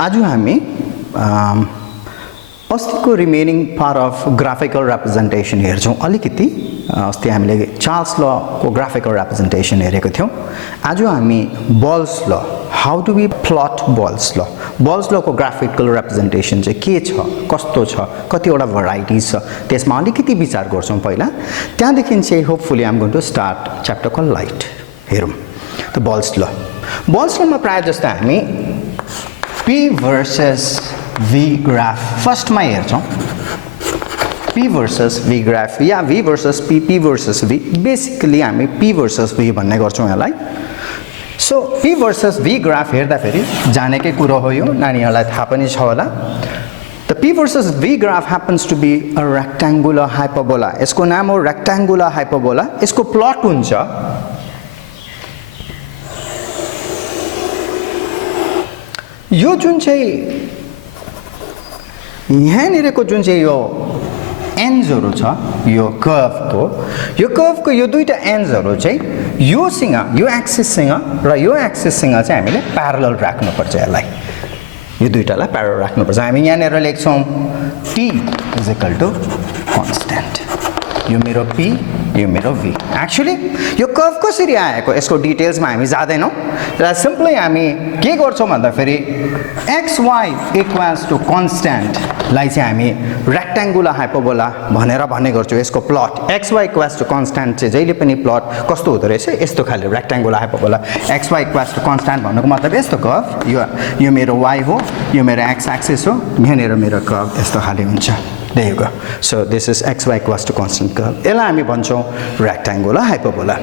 आज हामी अस्तिको remaining part of graphical representation हेर्छौं अलिकति अस्ति हामीले चार्ल्स ल को ग्राफिकल रिप्रेजेन्टेसन हेरेको थियौं आज हामी Boyle's law how do we plot Boyle's law को ग्राफिकल रिप्रेजेन्टेसन चाहिँ के छ कस्तो छ कतिवटा भेराइटिज छ त्यसमा अलिकति विचार गर्छौं पहिला त्यहाँदेखि चाहिँ hopefully I am going to start chapter called light हेरौं त बल्स लमा प्राय जस्तो हामी P versus V graph first मा हेर्छौं P versus V graph या V versus P versus V basically हामी P versus V भन्ने गर्छौं यसलाई so P versus V graph हेर्दा फेरि जानेकै कुरा हो यो नानीहरुलाई थाहा पनि छ होला The P versus V graph happens to be a rectangular hyperbola यसको नाम हो rectangular hyperbola यसको प्लट हुन्छ यो जुन चाहिँ यहाँनिरको जुन चाहिँ यो एन्ड्सहरु छ यो कर्वको यो दुईटा एन्ड्सहरु चाहिँ यो एक्सिससँग र यो एक्सिससँग चाहिँ हामीले प्यारलल राख्नुपर्छ यसलाई यो दुईटालाई प्यारलल राख्नुपर्छ हामी यहाँनिर लेख्छौं T constant यो मेरो P यो मेरो V एक्चुअली यो कर्व कसरी आएको यसको डिटेल्समा हामी जादैनौं र सिम्पली हामी के गर्छौं भन्दा फेरि xy constant लाई चाहिँ हामी रेक्टेंगुलर हाइपरबोला भनेर भन्ने गर्छौं यसको प्लट xy constant चाहिँ जहिले पनि प्लट कस्तो हुँदो रहेछ यस्तो खाले रेक्टेंगुलर हाइपरबोला xy constant भन्नुको मतलब यस्तो कर्व यो मेरो y हो यो मेरो x एक्सिस हो यहाँनिर मेरो कर्व यस्तो खाले हुन्छ There you go. So this is xy equals to constant curve. यसलाई हामी भन्छौं rectangular hyperbola.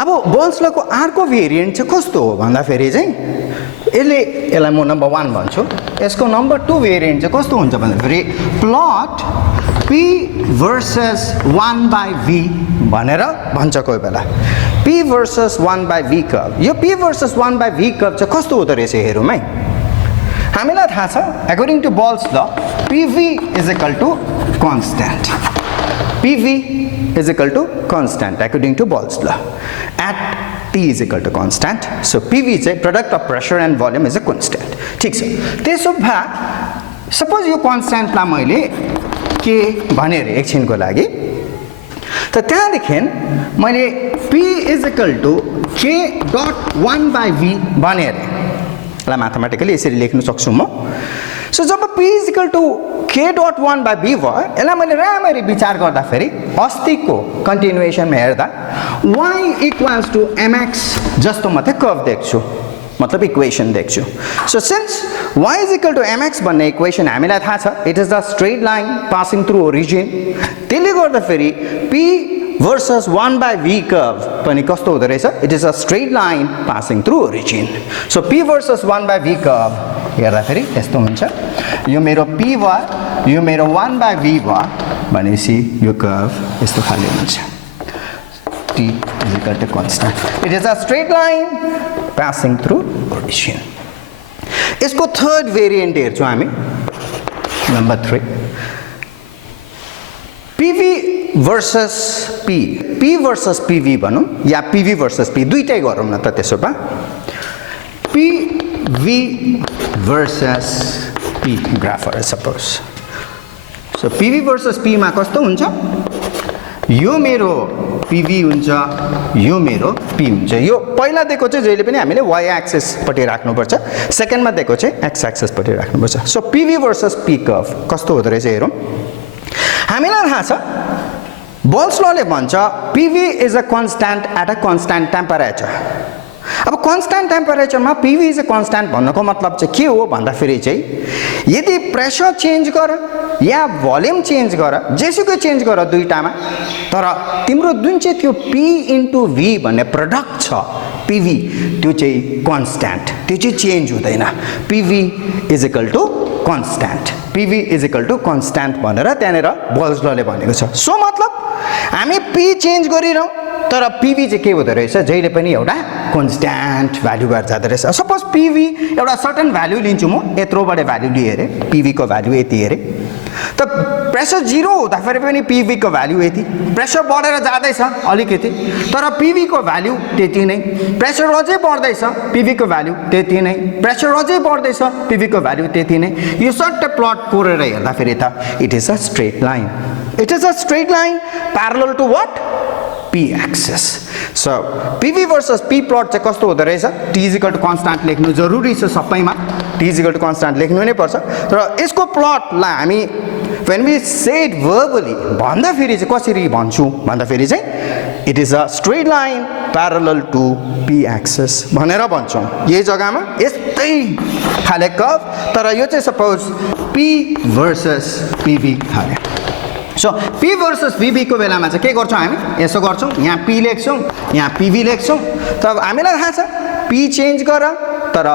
अब बल्स लको अर्को भेरिएन्ट चाहिँ कस्तो हो भन्दा फेरि चाहिँ यसलाई म नम्बर 1 भन्छु यसको नम्बर 2 भेरिएन्ट चाहिँ कस्तो हुन्छ भन्दा फेरि प्लट P versus 1/v भनेर भन्छ कोही बेला P versus 1/v कर्व यो P versus 1/v कर्व चाहिँ कस्तो हुँदो रहेछ हेरौँ है हामीलाई थाहा छ अकॉर्डिंग टु बल्स ल PV is equal to constant PV is equal to constant according to Ball's law at T is equal to constant so PV चाहिँ product of pressure and volume is a constant ठीक छ त्यसो भए suppose यो constant ला मैले के भने रे एकछिनको लागि त त्यहाँदेखि मैले P is equal to K dot 1/v भने रे ला म्याथमेटिकली यसरी लेख्न सक्छु म सो जब P is equal to K dot 1/v भयो यसलाई मैले राम्ररी विचार गर्दा फेरि अस्तिको कन्टिन्युएसनमा हेर्दा y equals to mx जस्तो मात्रै कर्व देख्छु मतलब इक्वेसन देख्छु so since y is equal to mx भन्ने इक्वेसन हामीलाई थाहा छ it is the straight line passing through origin त्यसले गर्दा फेरि P versus 1/v curve पनि कस्तो हुँदो रहेछ it is a straight line passing through origin so P versus 1/v curve हेर्दा फेरि यस्तो हुन्छ यो मेरो P भयो यो मेरो 1/v भयो भनेपछि यो कर्व यस्तो खाले हुन्छ T is equal to constant it is a straight line passing through origin यसको थर्ड भेरिएन्ट हेर्छौं हामी number 3 PV versus P versus PV भनौं या PV versus P दुईटै गरौँ न त त्यसो भए PV versus P graph I suppose so PV versus P मा कस्तो हुन्छ यो मेरो PV हुन्छ यो मेरो P हुन्छ यो पहिला दिएको चाहिँ जहिले पनि हामीले y एक्सिस पटि राख्नु पर्छ सेकेन्डमा दिएको चाहिँ x एक्सिस पटि राख्नु पर्छ so PV versus P curve कस्तो हुँदो रहेछ हेरौं हामीलाई थाहा छ बल्स लले भन्छ PV is a constant at a constant temperature अब constant temperature मा PV is a constant भन्नको मतलब चाहिँ के हो भन्दा फेरि चाहिँ यदि प्रेशर चेन्ज गर या भोल्युम चेन्ज गर जेसुकै चेन्ज गर दुईटामा तर तिम्रो जुन चाहिँ त्यो P into V भन्ने प्रोडक्ट छ PV त्यो चाहिँ कन्स्ट्यान्ट त्यो चाहिँ चेन्ज हुँदैन PV is equal to constant PV is equal to constant भनेर त्यहाँनेर बल्स लले भनेको छ सो मतलब हामी P चेन्ज गरिरहौ तर PV चाहिँ के हुँदो रहेछ जहिले पनि एउटा कन्स्ट्यान्ट भ्यालु भएर जाँदो रहेछ सपोज PV एउटा सर्टेन भ्यालु लिन्छु म यत्रोबाट भ्यालु लिएर PV को भ्यालु यति हेरे त प्रेसर 0 हुँदाखेरि पनि पिभी को भ्यालु यति, प्रेसर बढेर जाँदैछ अलिकति तर पिभी को भ्यालु त्यति नै, प्रेसर अझै बढ्दैछ पिभी को भ्यालु त्यति नै, प्रेसर अझै बढ्दैछ पिभी को भ्यालु त्यति नै। यो सट्ट प्लट कोरेर हेर्दाखेरि त it is a straight line, it is a straight line parallel to what P axis. So PV versus P plot चाहिँ कस्तो हुँदो रहेछ, T is equal to constant लेख्नु जरुरी छ सबैमा, T is equal to constant लेख्नु नै पर्छ। र यसको प्लटलाई हामी when we say it verbally भन्दा फेरि चाहिँ कसरी भन्छु भन्दा फेरि चाहिँ it is a straight line parallel to P axis भनेर भन्छौँ। यही जग्गामा यस्तै खाले कर्व, तर यो चाहिँ सपोज P versus PV खाले। सो P versus PV को बेलामा चाहिँ के गर्छौँ हामी, यसो गर्छौँ, यहाँ P लेख्छौँ, यहाँ PV लेख्छौँ। तब हामीलाई थाहा छ P चेन्ज गर तर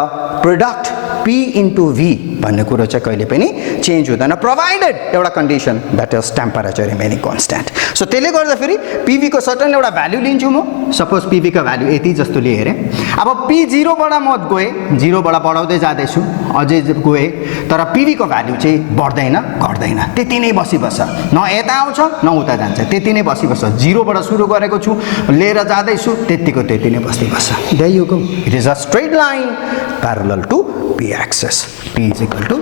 प्रोडक्ट P into V भन्ने कुरो चाहिँ कहिले पनि चेन्ज हुँदैन, प्रोभाइडेड एउटा condition that is temperature remaining constant. So त्यसले गर्दाखेरि PV को सर्टन एउटा भ्यालु लिन्छु म, सपोज PV को भ्यालु यति जस्तो लिए हेरेँ। अब P 0 बाट म गएँ, 0 बाट बढाउँदै जाँदैछु, अझै गएँ, तर PV को भ्यालु चाहिँ बढ्दैन घट्दैन, त्यति नै बसिबस्छ, न यता आउँछ न उता जान्छ, त्यति नै बसिबस्छ। 0 बाट सुरु गरेको छु लिएर जाँदैछु त्यतिको त्यति नै बसिबस्छ। There you go, it is a straight line parallel to P axis, P is equal to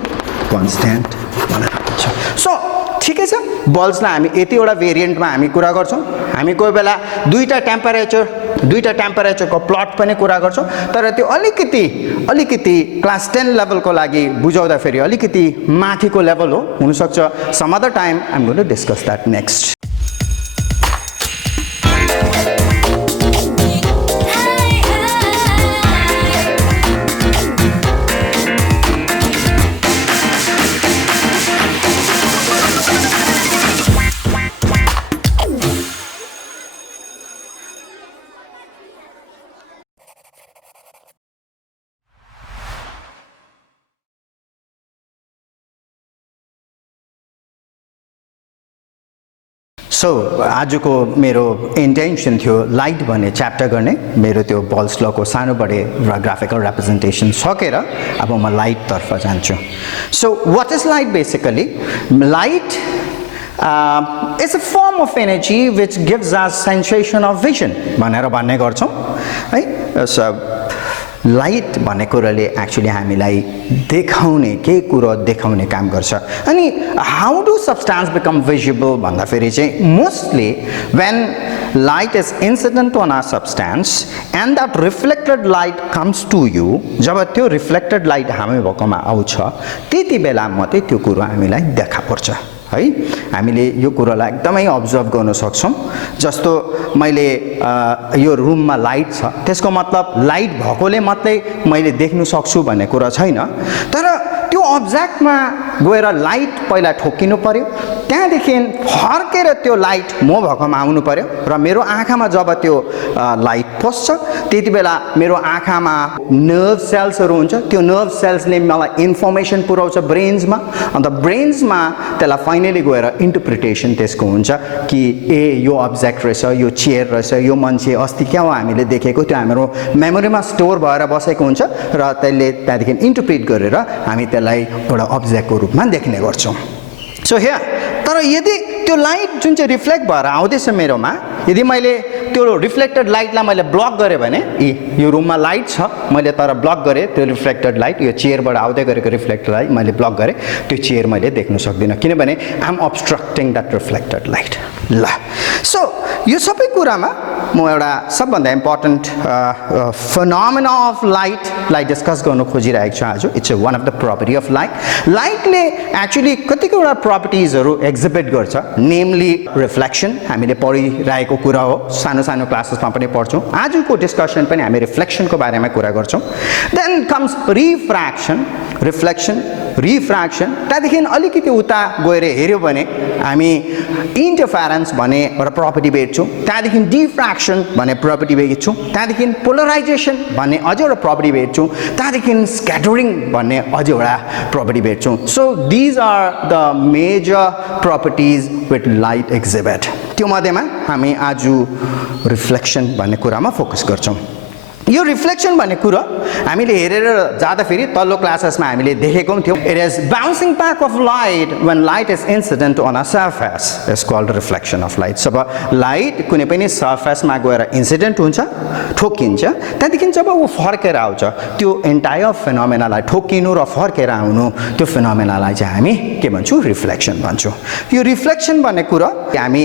constant भनेर भन्छ। सो ठिकै छ, बल्ब्सलाई हामी यतिवटा भेरिएन्टमा हामी कुरा गर्छौँ। हामी कोही बेला दुईटा टेम्परेचरको प्लट पनि कुरा गर्छौँ, तर त्यो अलिकति क्लास 10 लेभलको लागि बुझाउँदाखेरि अलिकति माथिको लेभल हो हुनसक्छ। Some other time I am going to discuss that next. So आजको मेरो इन्टेन्सन थियो लाइट भन्ने च्याप्टर गर्ने, मेरो त्यो बल्स लको सानोबडे ग्राफिकल रिप्रेजेन्टेसन सकेर अब म लाइट तर्फ जान्छु। So what is light basically? Light is a form of energy which gives us sensation of vision भनेर भन्ने गर्छौँ है। सो लाइट भन्ने कुराले एक्चुअली हामीलाई देखाउने, केही कुरो देखाउने काम गर्छ। अनि how do substance become visible भन्दाखेरि चाहिँ mostly when light is incident on a substance and that reflected light comes to you, जब त्यो रिफ्लेक्टेड लाइट हामी भएकोमा आउँछ त्यति बेला मात्रै त्यो कुरो हामीलाई देखा पर्छ है। हामीले यो कुरालाई एकदमै अब्जर्भ गर्न सक्छौँ। जस्तो मैले यो रुममा लाइट छ, त्यसको मतलब लाइट भएकोले मात्रै मैले देख्नु सक्छु भन्ने कुरा छैन, तर त्यो अब्जेक्टमा गएर लाइट पहिला ठोकिनु पर्यो, त्यहाँदेखि फर्केर त्यो लाइट म भएकोमा आउनु पर्यो र मेरो आँखामा जब त्यो लाइट पस्छ त्यति बेला मेरो आँखामा नर्भ सेल्सहरू हुन्छ, त्यो नर्भ सेल्सले मलाई इन्फर्मेसन पुर्याउँछ ब्रेन्समा, अन्त ब्रेन्समा त्यसलाई फाइनली गएर इन्टरप्रिटेसन त्यसको हुन्छ कि ए यो अब्जेक्ट रहेछ, यो चेयर रहेछ, यो मान्छे अस्ति क्या हो हामीले देखेको, त्यो हाम्रो मेमोरीमा स्टोर भएर बसेको हुन्छ र त्यसले त्यहाँदेखि इन्टरप्रिट गरेर हामी त्यसलाई एउटा अब्जेक्टको रूपमा देख्ने गर्छौँ। सो हियर तर यदि त्यो लाइट जुन चाहिँ रिफ्लेक्ट भएर आउँदैछ मेरोमा, यदि मैले त्यो रिफ्लेक्टेड लाइटलाई मैले ब्लक गरेँ भने, यो रुममा लाइट छ मैले तर ब्लक गरेँ त्यो रिफ्लेक्टेड लाइट, यो चेयरबाट आउँदै गरेको रिफ्लेक्टेड लाइट मैले ब्लक गरेँ, त्यो चेयर मैले देख्न सक्दिनँ किनभने I am obstructing that reflected light. ल सो यो सबै कुरामा म एउटा सबभन्दा इम्पोर्टेन्ट फिनोमेना अफ लाइटलाई डिस्कस गर्न खोजिरहेको छु आज। It's one of the property of light. लाइटले एक्चुअली कतिवटा प्रपर्टिजहरू एक्जिबिट गर्छ, नेमली रिफ्लेक्सन, हामीले पढिरहेको कुरा हो, सानो सानो क्लासेसमा पनि पढ्छौँ, आजको डिस्कसन पनि हामी रिफ्लेक्सनको बारेमा कुरा गर्छौँ। Then comes refraction, reflection, refraction, त्यहाँदेखि अलिकति उता गएर हेऱ्यो भने हामी इन्टरफेरेन्स भन्ने एउटा प्रपर्टी भेट्छौँ, त्यहाँदेखि डिफ्र्याक्सन भन्ने प्रपर्टी भेट्छौँ, त्यहाँदेखि पोलराइजेसन भन्ने अझै एउटा प्रपर्टी भेट्छौँ, त्यहाँदेखि स्क्याटरिङ भन्ने अझै एउटा प्रपर्टी भेट्छौँ। So these are the major properties with light exhibit. त्यो मध्येमा हामी आज रिफ्लेक्सन भन्ने कुरामा फोकस गर्छौँ। यो रिफ्लेक्सन भन्ने कुरा हामीले हेरेर जाँदाखेरि तल्लो क्लासेसमा हामीले देखेको पनि थियौँ it is bouncing back of light when light is incident on a surface is called reflection of light जब लाइट कुनै पनि सरफेसमा गएर इन्सिडेन्ट हुन्छ ठोकिन्छ त्यहाँदेखि जब ऊ फर्केर आउँछ त्यो एन्टायर फेनोमेनालाई ठोकिनु र फर्केर आउनु त्यो फेनोमेनालाई चाहिँ हामी के भन्छौँ रिफ्लेक्सन भन्छौँ यो रिफ्लेक्सन भन्ने कुरा हामी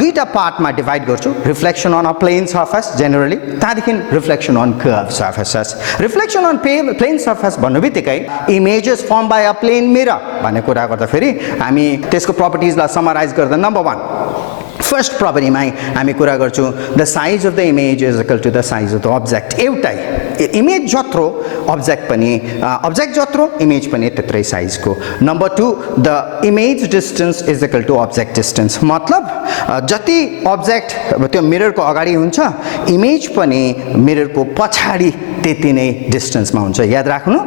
दुईटा पार्टमा डिभाइड गर्छौँ reflection on a plane surface generally त्यहाँदेखि reflection on curved surfaces. Reflection on plane surface भन्नु बित्तिकै images formed by a plane mirror भन्ने कुरा गर्दाखेरि हामी त्यसको properties लाई summarize गर्दा number 1 फर्स्ट प्रपर्टीमा हामी कुरा गर्छौँ the size of the image is equal to the size of the object एउटै इमेज जत्रो अब्जेक्ट पनि अब्जेक्ट जत्रो इमेज पनि त्यत्रै साइजको number 2 the image distance is equal to object distance मतलब जति अब्जेक्ट त्यो मिररको अगाडि हुन्छ इमेज पनि मिररको पछाडि त्यति नै डिस्टेन्समा हुन्छ याद राख्नु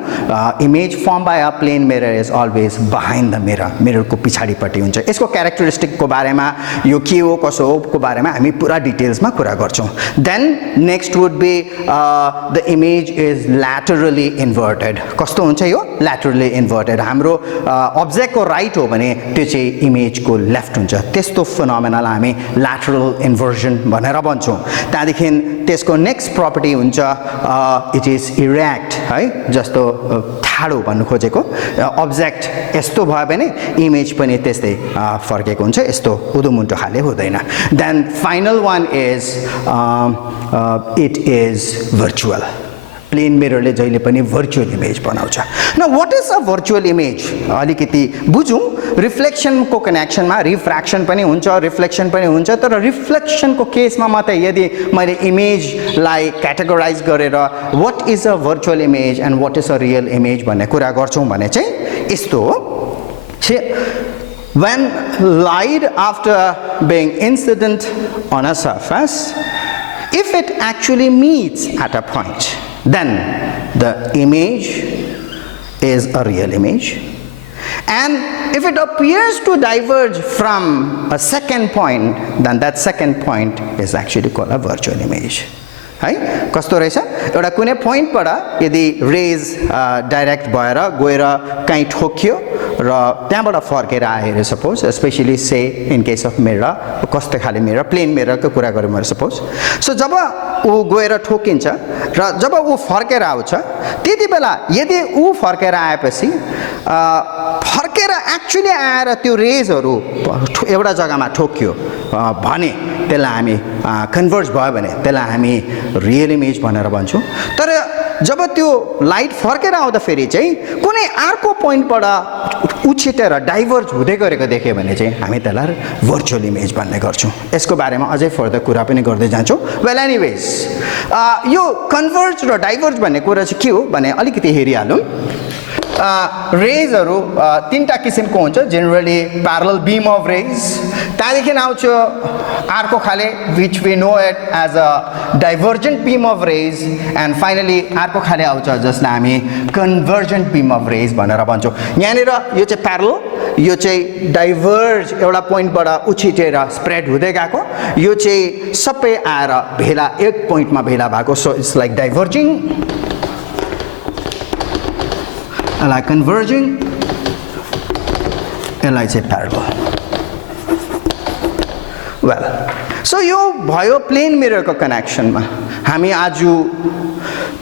image form by a plane mirror is always behind the mirror मिररको पछाडिपट्टि हुन्छ यसको क्यारेक्टरिस्टिकको बारेमा यो के हो कसो हो को बारेमा हामी पुरा डिटेल्समा कुरा गर्छौँ then next would be the image is laterally inverted कस्तो हुन्छ यो ल्याटरली इन्भर्टेड हाम्रो अब्जेक्टको राइट हो भने त्यो चाहिँ इमेजको लेफ्ट हुन्छ त्यस्तो फिनोमेनालाई हामी ल्याटरल इन्भर्जन भनेर भन्छौँ त्यहाँदेखि त्यसको नेक्स्ट प्रपर्टी हुन्छ इट इज इरेक्ट है जस्तो ठाडो भन्नु खोजेको अब्जेक्ट यस्तो भयो भने इमेज पनि त्यस्तै फर्केको हुन्छ यस्तो उदुमुन्टो खाले हुँदैन then final one is it is virtual plane मिररले जहिले पनि भर्चुअल इमेज बनाउँछ न what is a virtual image अलिकति बुझौँ रिफ्लेक्सनको कनेक्सनमा रिफ्र्याक्सन पनि हुन्छ रिफ्लेक्सन पनि हुन्छ तर रिफ्लेक्सनको केसमा मात्रै यदि मैले इमेजलाई क्याटेगोराइज गरेर what is a virtual image and what is a real image भन्ने कुरा गर्छौँ भने चाहिँ यस्तो हो when light after being incident on a surface if it actually meets at a point then the image is a real image and if it appears to diverge from a second point then that second point is actually called a virtual image है कस्तो रहेछ एउटा कुनै पोइन्टबाट यदि raise direct भएर गएर कहीँ ठोक्यो र त्यहाँबाट फर्केर आएर suppose specially say in case of mirror कस्तो खाले मिरर प्लेन मिररको कुरा गरौँ मैले सपोज सो जब ऊ गएर ठोकिन्छ र जब ऊ फर्केर आउँछ त्यति बेला यदि ऊ फर्केर आएपछि फर्केर एक्चुअली आएर त्यो रेजहरू एउटा जग्गामा ठोक्यो भने त्यसलाई हामी कन्भर्ज भयो भने त्यसलाई हामी रियल इमेज भनेर भन्छौँ तर जब त्यो लाइट फर्केर आउँदाखेरि चाहिँ कुनै अर्को पोइन्टबाट उछिटेर डाइभर्ज हुँदै गरेको देख्यो भने चाहिँ हामी त्यसलाई भर्चुअल इमेज भन्ने गर्छौँ यसको बारेमा अझै फर्दर कुरा पनि गर्दै जान्छौँ वेल एनिवेज यो कन्भर्ज र डाइभर्ज भन्ने कुरा चाहिँ के हो भने अलिकति हेरिहालौँ रेजहरू तीनटा किसिमको हुन्छ generally parallel beam of rays त्यहाँदेखि आउँछ अर्को खाले which we know it as a divergent beam of rays and finally अर्को खाले आउँछ जसलाई हामी कन्भर्जेन्ट बीम अफ रेज भनेर भन्छौँ यहाँनिर यो चाहिँ प्यारलल यो चाहिँ डाइभर्ज एउटा पोइन्टबाट उछिटेर स्प्रेड हुँदै गएको यो चाहिँ सबै आएर भेला एक पोइन्टमा भेला भएको सो इट्स लाइक डाइभर्जिङ यसलाई कन्भर्जिङ यसलाई चाहिँ प्यारलल वेल सो यो भयो प्लेन मिररको कनेक्सनमा हामी आज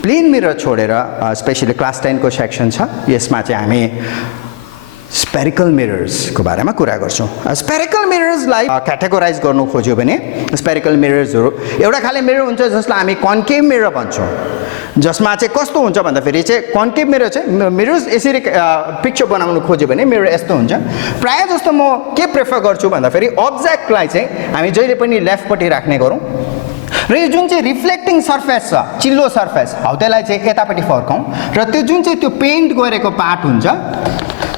प्लेन मिरर छोडेर स्पेशली क्लास 10 को सेक्सन छ यसमा चाहिँ हामी स्पेरिकल मिरर्सको बारेमा कुरा गर्छौँ स्पेरिकल मिरर्सलाई क्याटेगोराइज गर्नु खोज्यो भने स्पेरिकल मिरर्सहरू एउटा खाले मिरर हुन्छ जसलाई हामी कन्केभ मिरर भन्छौँ जसमा चाहिँ कस्तो हुन्छ भन्दाखेरि चाहिँ कन्केभ मिरर चाहिँ मिरर्स यसरी पिक्चर बनाउनु खोज्यो भने मिरर यस्तो हुन्छ प्रायः जस्तो म के प्रेफर गर्छु भन्दाखेरि अब्जेक्टलाई चाहिँ हामी जहिले पनि लेफ्टपट्टि राख्ने गरौँ र यो जुन चाहिँ रिफ्लेक्टिङ सर्फेस छ चिल्लो सर्फेस हौ त्यसलाई चाहिँ यतापट्टि फर्काउँ र त्यो जुन चाहिँ त्यो पेन्ट गरेको पार्ट हुन्छ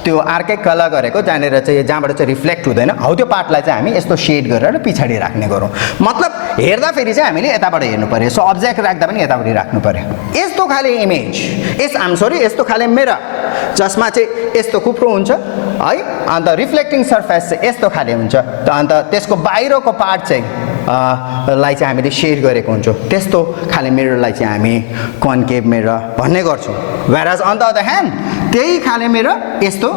त्यो अर्कै कलर गरेको जहाँनिर चाहिँ जहाँबाट चाहिँ रिफ्लेक्ट हुँदैन हौ त्यो पार्टलाई चाहिँ हामी यस्तो सेड गरेर पछाडि राख्ने गरौँ मतलब हेर्दाखेरि चाहिँ हामीले यताबाट हेर्नु पर्यो सो अब्जेक्ट राख्दा पनि यतापट्टि राख्नु पर्यो यस्तो खाले इमेज यस्तो खाले मिरर जसमा चाहिँ यस्तो कुप्रो हुन्छ है अन्त रिफ्लेक्टिङ सर्फेस चाहिँ यस्तो खाले हुन्छ अन्त त्यसको बाहिरको पार्ट चाहिँ लाई चाहिँ हामीले सेड गरेको हुन्छौँ त्यस्तो खाले मिररलाई चाहिँ हामी कन्केभ मिरर भन्ने गर्छौँ whereas on the other hand त्यही खाले मिरर यस्तो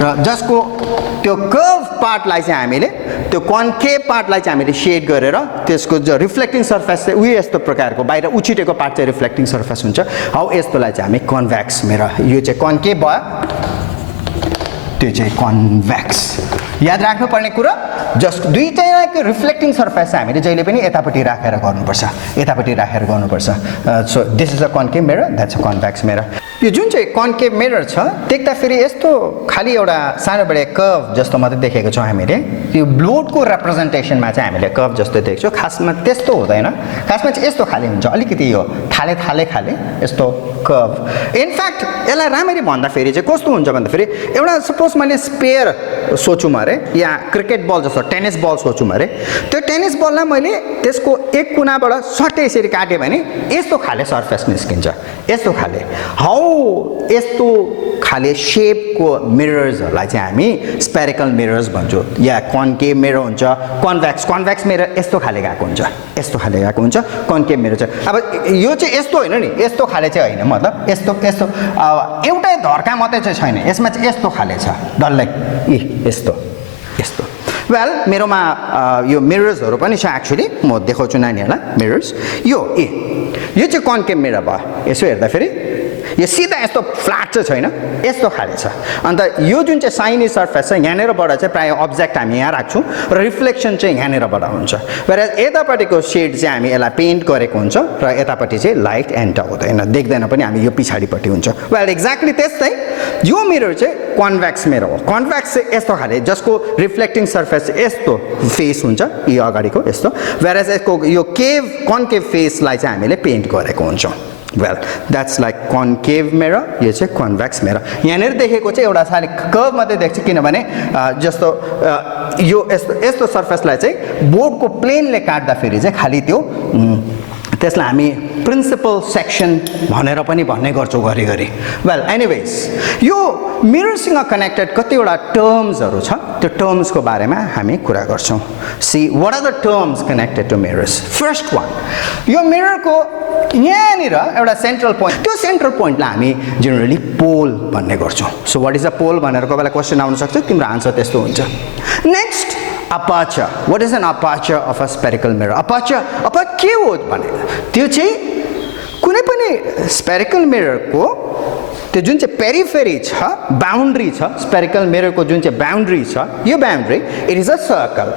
र जसको त्यो कर्भ पार्टलाई चाहिँ हामीले त्यो कन्केभ पार्टलाई चाहिँ हामीले सेड गरेर त्यसको जो रिफ्लेक्टिङ सर्फेस चाहिँ उही यस्तो प्रकारको बाहिर उछिटेको पार्ट चाहिँ रिफ्लेक्टिङ सर्फेस हुन्छ हौ यस्तोलाई चाहिँ हामी कन्भेक्स मिरर यो चाहिँ कन्केभ भयो त्यो चाहिँ कन्भेक्स याद राख्नुपर्ने कुरा जस्ट दुईटैको रिफ्लेक्टिङ सर्फेस हामीले जहिले पनि यतापट्टि राखेर गर्नुपर्छ यतापट्टि राखेर गर्नुपर्छ so this is a concave mirror that's a convex mirror यो जुन चाहिँ कन्केभ मिरर छ देख्दा फेरि यस्तो खाली एउटा सानोबडे कर्भ जस्तो मात्रै देखेको छौँ हामीले यो ब्लोडको रिप्रेजेन्टेसनमा चाहिँ हामीले कर्भ जस्तो देख्छौँ खासमा त्यस्तो हुँदैन खासमा चाहिँ यस्तो खाले हुन्छ अलिकति यो थाले खाले यस्तो कर्भ इनफ्याक्ट यसलाई राम्ररी भन्दाखेरि चाहिँ कस्तो हुन्छ भन्दाखेरि एउटा सपोज मैले स्पेयर सोचौँ अरे या क्रिकेट बल जस्तो टेनिस बल सोचौँ अरे त्यो टेनिस बललाई मैले त्यसको एक कुनाबाट सट्टै यसरी काटेँ भने यस्तो खाले सर्फेस निस्किन्छ यस्तो खाले हौ यस्तो खाले शेपको मिरर्सहरूलाई चाहिँ हामी स्पेरिकल मिरर्स भन्छौँ या कन्केभ मिरर हुन्छ कन्भेक्स मिरर यस्तो खाले गएको हुन्छ यस्तो खाले गएको हुन्छ कन्केभ मिरर चाहिँ अब यो चाहिँ यस्तो होइन नि यस्तो खाले चाहिँ होइन मतलब यस्तो एउटै धर्का मात्रै चाहिँ छैन यसमा चाहिँ यस्तो खाले छ डल्लै यस्तो वेल मेरोमा यो मिरर्सहरू पनि छ एक्चुअली म देखाउँछु नानीहरूलाई मिरर्स यो चाहिँ कन्केभ मिरर भयो यसो हेर्दाखेरि यो सिधा यस्तो फ्ल्याट चाहिँ छैन यस्तो खाले छ अन्त यो जुन चाहिँ साइनी सर्फेस छ यहाँनिरबाट चाहिँ प्रायः अब्जेक्ट हामी यहाँ राख्छौँ र रिफ्लेक्सन चाहिँ यहाँनिरबाट हुन्छ र यतापट्टिको सेड चाहिँ हामी यसलाई पेन्ट गरेको हुन्छ र यतापट्टि चाहिँ लाइट एन्टर हुँदैन देख्दैन पनि हामी यो पछाडिपट्टि हुन्छ वेल एक्ज्याक्टली त्यस्तै यो मिरर चाहिँ कन्भेक्स मिरर हो कन्भेक्स चाहिँ यस्तो खाले जसको रिफ्लेक्टिङ सर्फेस यस्तो फेस हुन्छ यो अगाडिको यस्तो व्हेयरएज यसको यो कन्केभ फेसलाई चाहिँ हामीले पेन्ट गरेको हुन्छौँ well that's like concave mirror यो चाहिँ कन्भेक्स मिरर यहाँनिर देखेको चाहिँ एउटा सानो कर्भ मात्रै देख्छ किनभने जस्तो यो यस्तो सर्फेसलाई चाहिँ बोर्डको प्लेनले काट्दाखेरि चाहिँ खालि त्यो त्यसलाई हामी प्रिन्सिपल सेक्सन भनेर पनि भन्ने गर्छौँ घरिघरि वेल एनिवेज यो मिररसँग कनेक्टेड कतिवटा टर्म्सहरू छ त्यो टर्म्सको बारेमा हामी कुरा गर्छौँ see what are the terms connected to mirrors first one यो मिररको यहाँनिर एउटा सेन्ट्रल पोइन्ट त्यो सेन्ट्रल पोइन्टलाई हामी जेनरली पोल भन्ने गर्छौँ so what is a pole भनेर कोही बेला क्वेसन आउन सक्छ तिम्रो आन्सर त्यस्तो हुन्छ next aperture what is an aperture of a spherical mirror aperture के हो भने त्यो चाहिँ कुनै पनि स्पेरिकल मिररको त्यो जुन चाहिँ पेरिफेरी छ बाउन्ड्री छ स्पेरिकल मिररको जुन चाहिँ बाउन्ड्री छ यो boundary it is a circle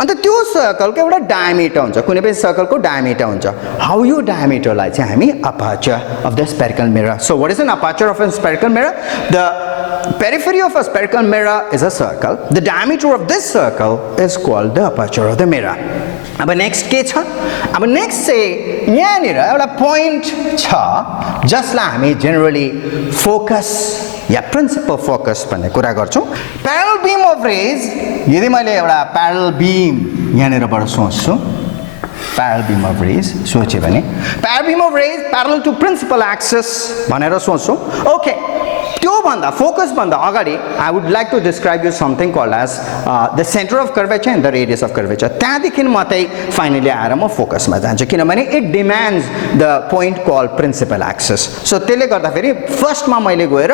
अन्त त्यो सर्कलको एउटा डायमिटर हुन्छ कुनै पनि सर्कलको डायमिटर हुन्छ हाउ यो डायमिटरलाई चाहिँ हामी aperture of the spherical mirror so what is an aperture of a spherical mirror the periphery of a spherical mirror is a circle the diameter of this circle is called the aperture of the mirror अब next के छ अब next चाहिँ यहाँनिर एउटा point छ जसलाई हामी जेनरली फोकस या प्रिन्सिपल फोकस भन्ने कुरा गर्छौँ प्यारल बीम अफ रेज यदि मैले एउटा प्यारल बीम यहाँनिरबाट सोच्छु प्यारल बीम अफ रेज सोचेँ भने parallel beam of rays parallel to principal axis भनेर सोच्छौँ ओके त्योभन्दा फोकसभन्दा अगाडि I would like to describe you something called as the centre of curvature and the radius of curvature त्यहाँदेखि मात्रै finally आएर म फोकसमा जान्छु किनभने it demands the point call principal axis so त्यसले गर्दाखेरि फर्स्टमा मैले गएर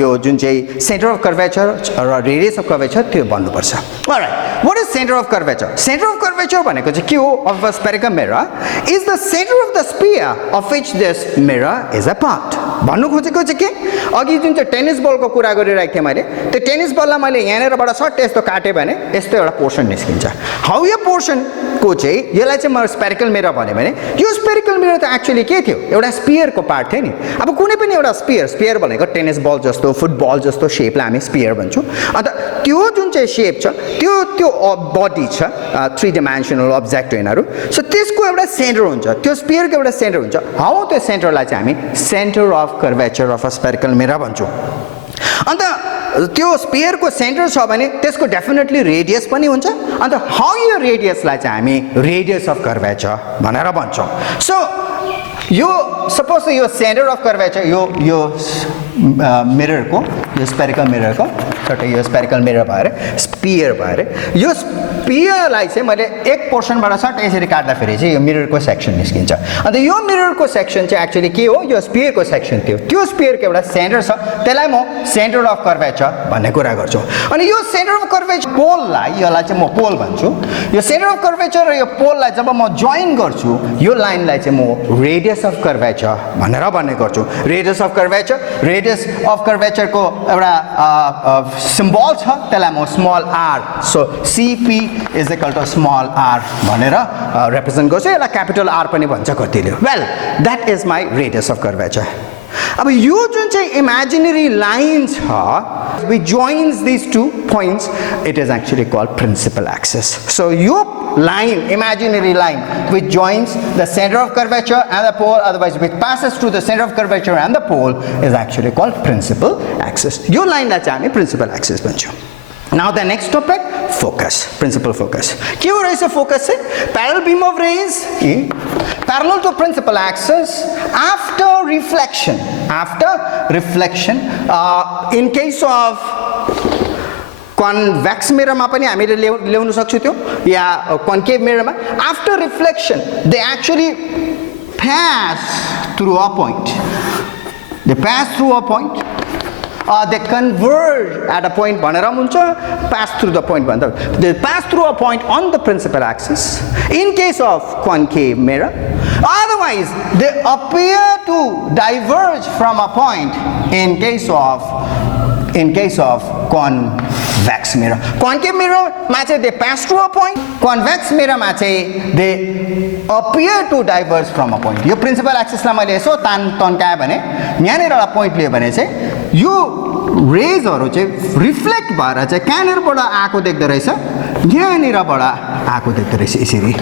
यो जुन चाहिँ सेन्टर अफ कर्वेचर र रेडियस अफ कर्वेचर त्यो भन्नुपर्छ all right what is centre of curvature centre of curvature भनेको चाहिँ के हो of a spherical mirror is the centre of the sphere of which this mirror is a part भन्नु खोजेको चाहिँ के अघि जुन चाहिँ टेनिस बलको कुरा गरिरहेको थिएँ मैले त्यो टेनिस बललाई मैले यहाँनिरबाट सट्ट यस्तो काटेँ भने यस्तो एउटा पोर्सन निस्किन्छ हाउ यो पोर्सनको चाहिँ यसलाई चाहिँ म स्पेरिकल मिरर भनेँ भने यो स्पेरिकल मिरर त एक्चुअली के थियो एउटा स्पियरको पार्ट थियो नि अब कुनै पनि एउटा स्पियर भनेको टेनिस बल जस्तो फुटबल जस्तो सेपलाई हामी स्पियर भन्छौँ अन्त त्यो जुन चाहिँ सेप छ त्यो बडी छ 3 डाइमेन्सनल अब्जेक्ट यिनीहरू सो त्यसको एउटा सेन्टर हुन्छ त्यो स्पियरको एउटा सेन्टर हुन्छ हाउ त्यो सेन्टरलाई चाहिँ हामी centre of curvature of a spherical mirror भन्छौँ अन्त त्यो स्पियरको सेन्टर छ भने त्यसको डेफिनेटली रेडियस पनि हुन्छ अन्त हाउ यो रेडियसलाई चाहिँ हामी रेडियस अफ कर्वेचर भनेर भन्छौँ सो यो सपोज यो सेन्टर अफ कर्वेचर यो मिररको यो स्पेरिकल मिररको एकचोटि यो स्पेरिकल मिरर भएर स्पियर भएर यो स्पियरलाई चाहिँ मैले एक पोर्सनबाट सट यसरी काट्दाखेरि चाहिँ यो मिररको सेक्सन निस्किन्छ अन्त यो मिररको सेक्सन चाहिँ एक्चुअली के हो यो स्पियरको सेक्सन थियो त्यो स्पियरको एउटा सेन्टर छ त्यसलाई म सेन्टर अफ कर्वेचर भन्ने कुरा गर्छु अनि यो सेन्टर अफ कर्वेचर पोललाई यसलाई चाहिँ म पोल भन्छु यो सेन्टर अफ कर्वेचर र यो पोललाई जब म जोइन गर्छु यो लाइनलाई चाहिँ म रेडियस अफ कर्वेचर भनेर भन्ने गर्छु रेडियस अफ कर्वेचरको एउटा सिम्बल छ त्यसलाई म small R so CP is equal to small R भनेर रिप्रेजेन्ट गर्छु यसलाई क्यापिटल आर पनि भन्छ कतिले well that is my radius of curvature अब यो जुन चाहिँ इमेजिनरी लाइन छ which joins this two points it is actually called principal axis so यो line, imaginary line, which joins the center of curvature and the pole, otherwise which passes through the center of curvature and the pole, is actually called principal axis. Your line la chahi principal axis bancho. Now the next topic, focus, principal focus. Kya rays of focus hai? Parallel beam of rays, parallel to principal axis after reflection. In case of convex mirror मा पनि हामीले ल्याउन सक्छौं त्यो या concave mirror मा after reflection they actually pass through a point they converge at a point भनेर हुन्छ pass through the point भन्दा they pass through a point on the principal axis in case of concave mirror otherwise they appear to diverge from a point in case of convex mirror. Concave mirror ma chai they pass through a point. Convex mirror ma chai they appear to diverge from a point. Yo principal axis la मैले यसो तन्काए भने यहाँनिर एउटा point लियो भने चाहिँ यो rays हरु चाहिँ रिफ्लेक्ट भएर चाहिँ कहाँनिरबाट आएको देख्दै रहेछ यहाँनिरबाट आएको देख्दै रहेछ यसरी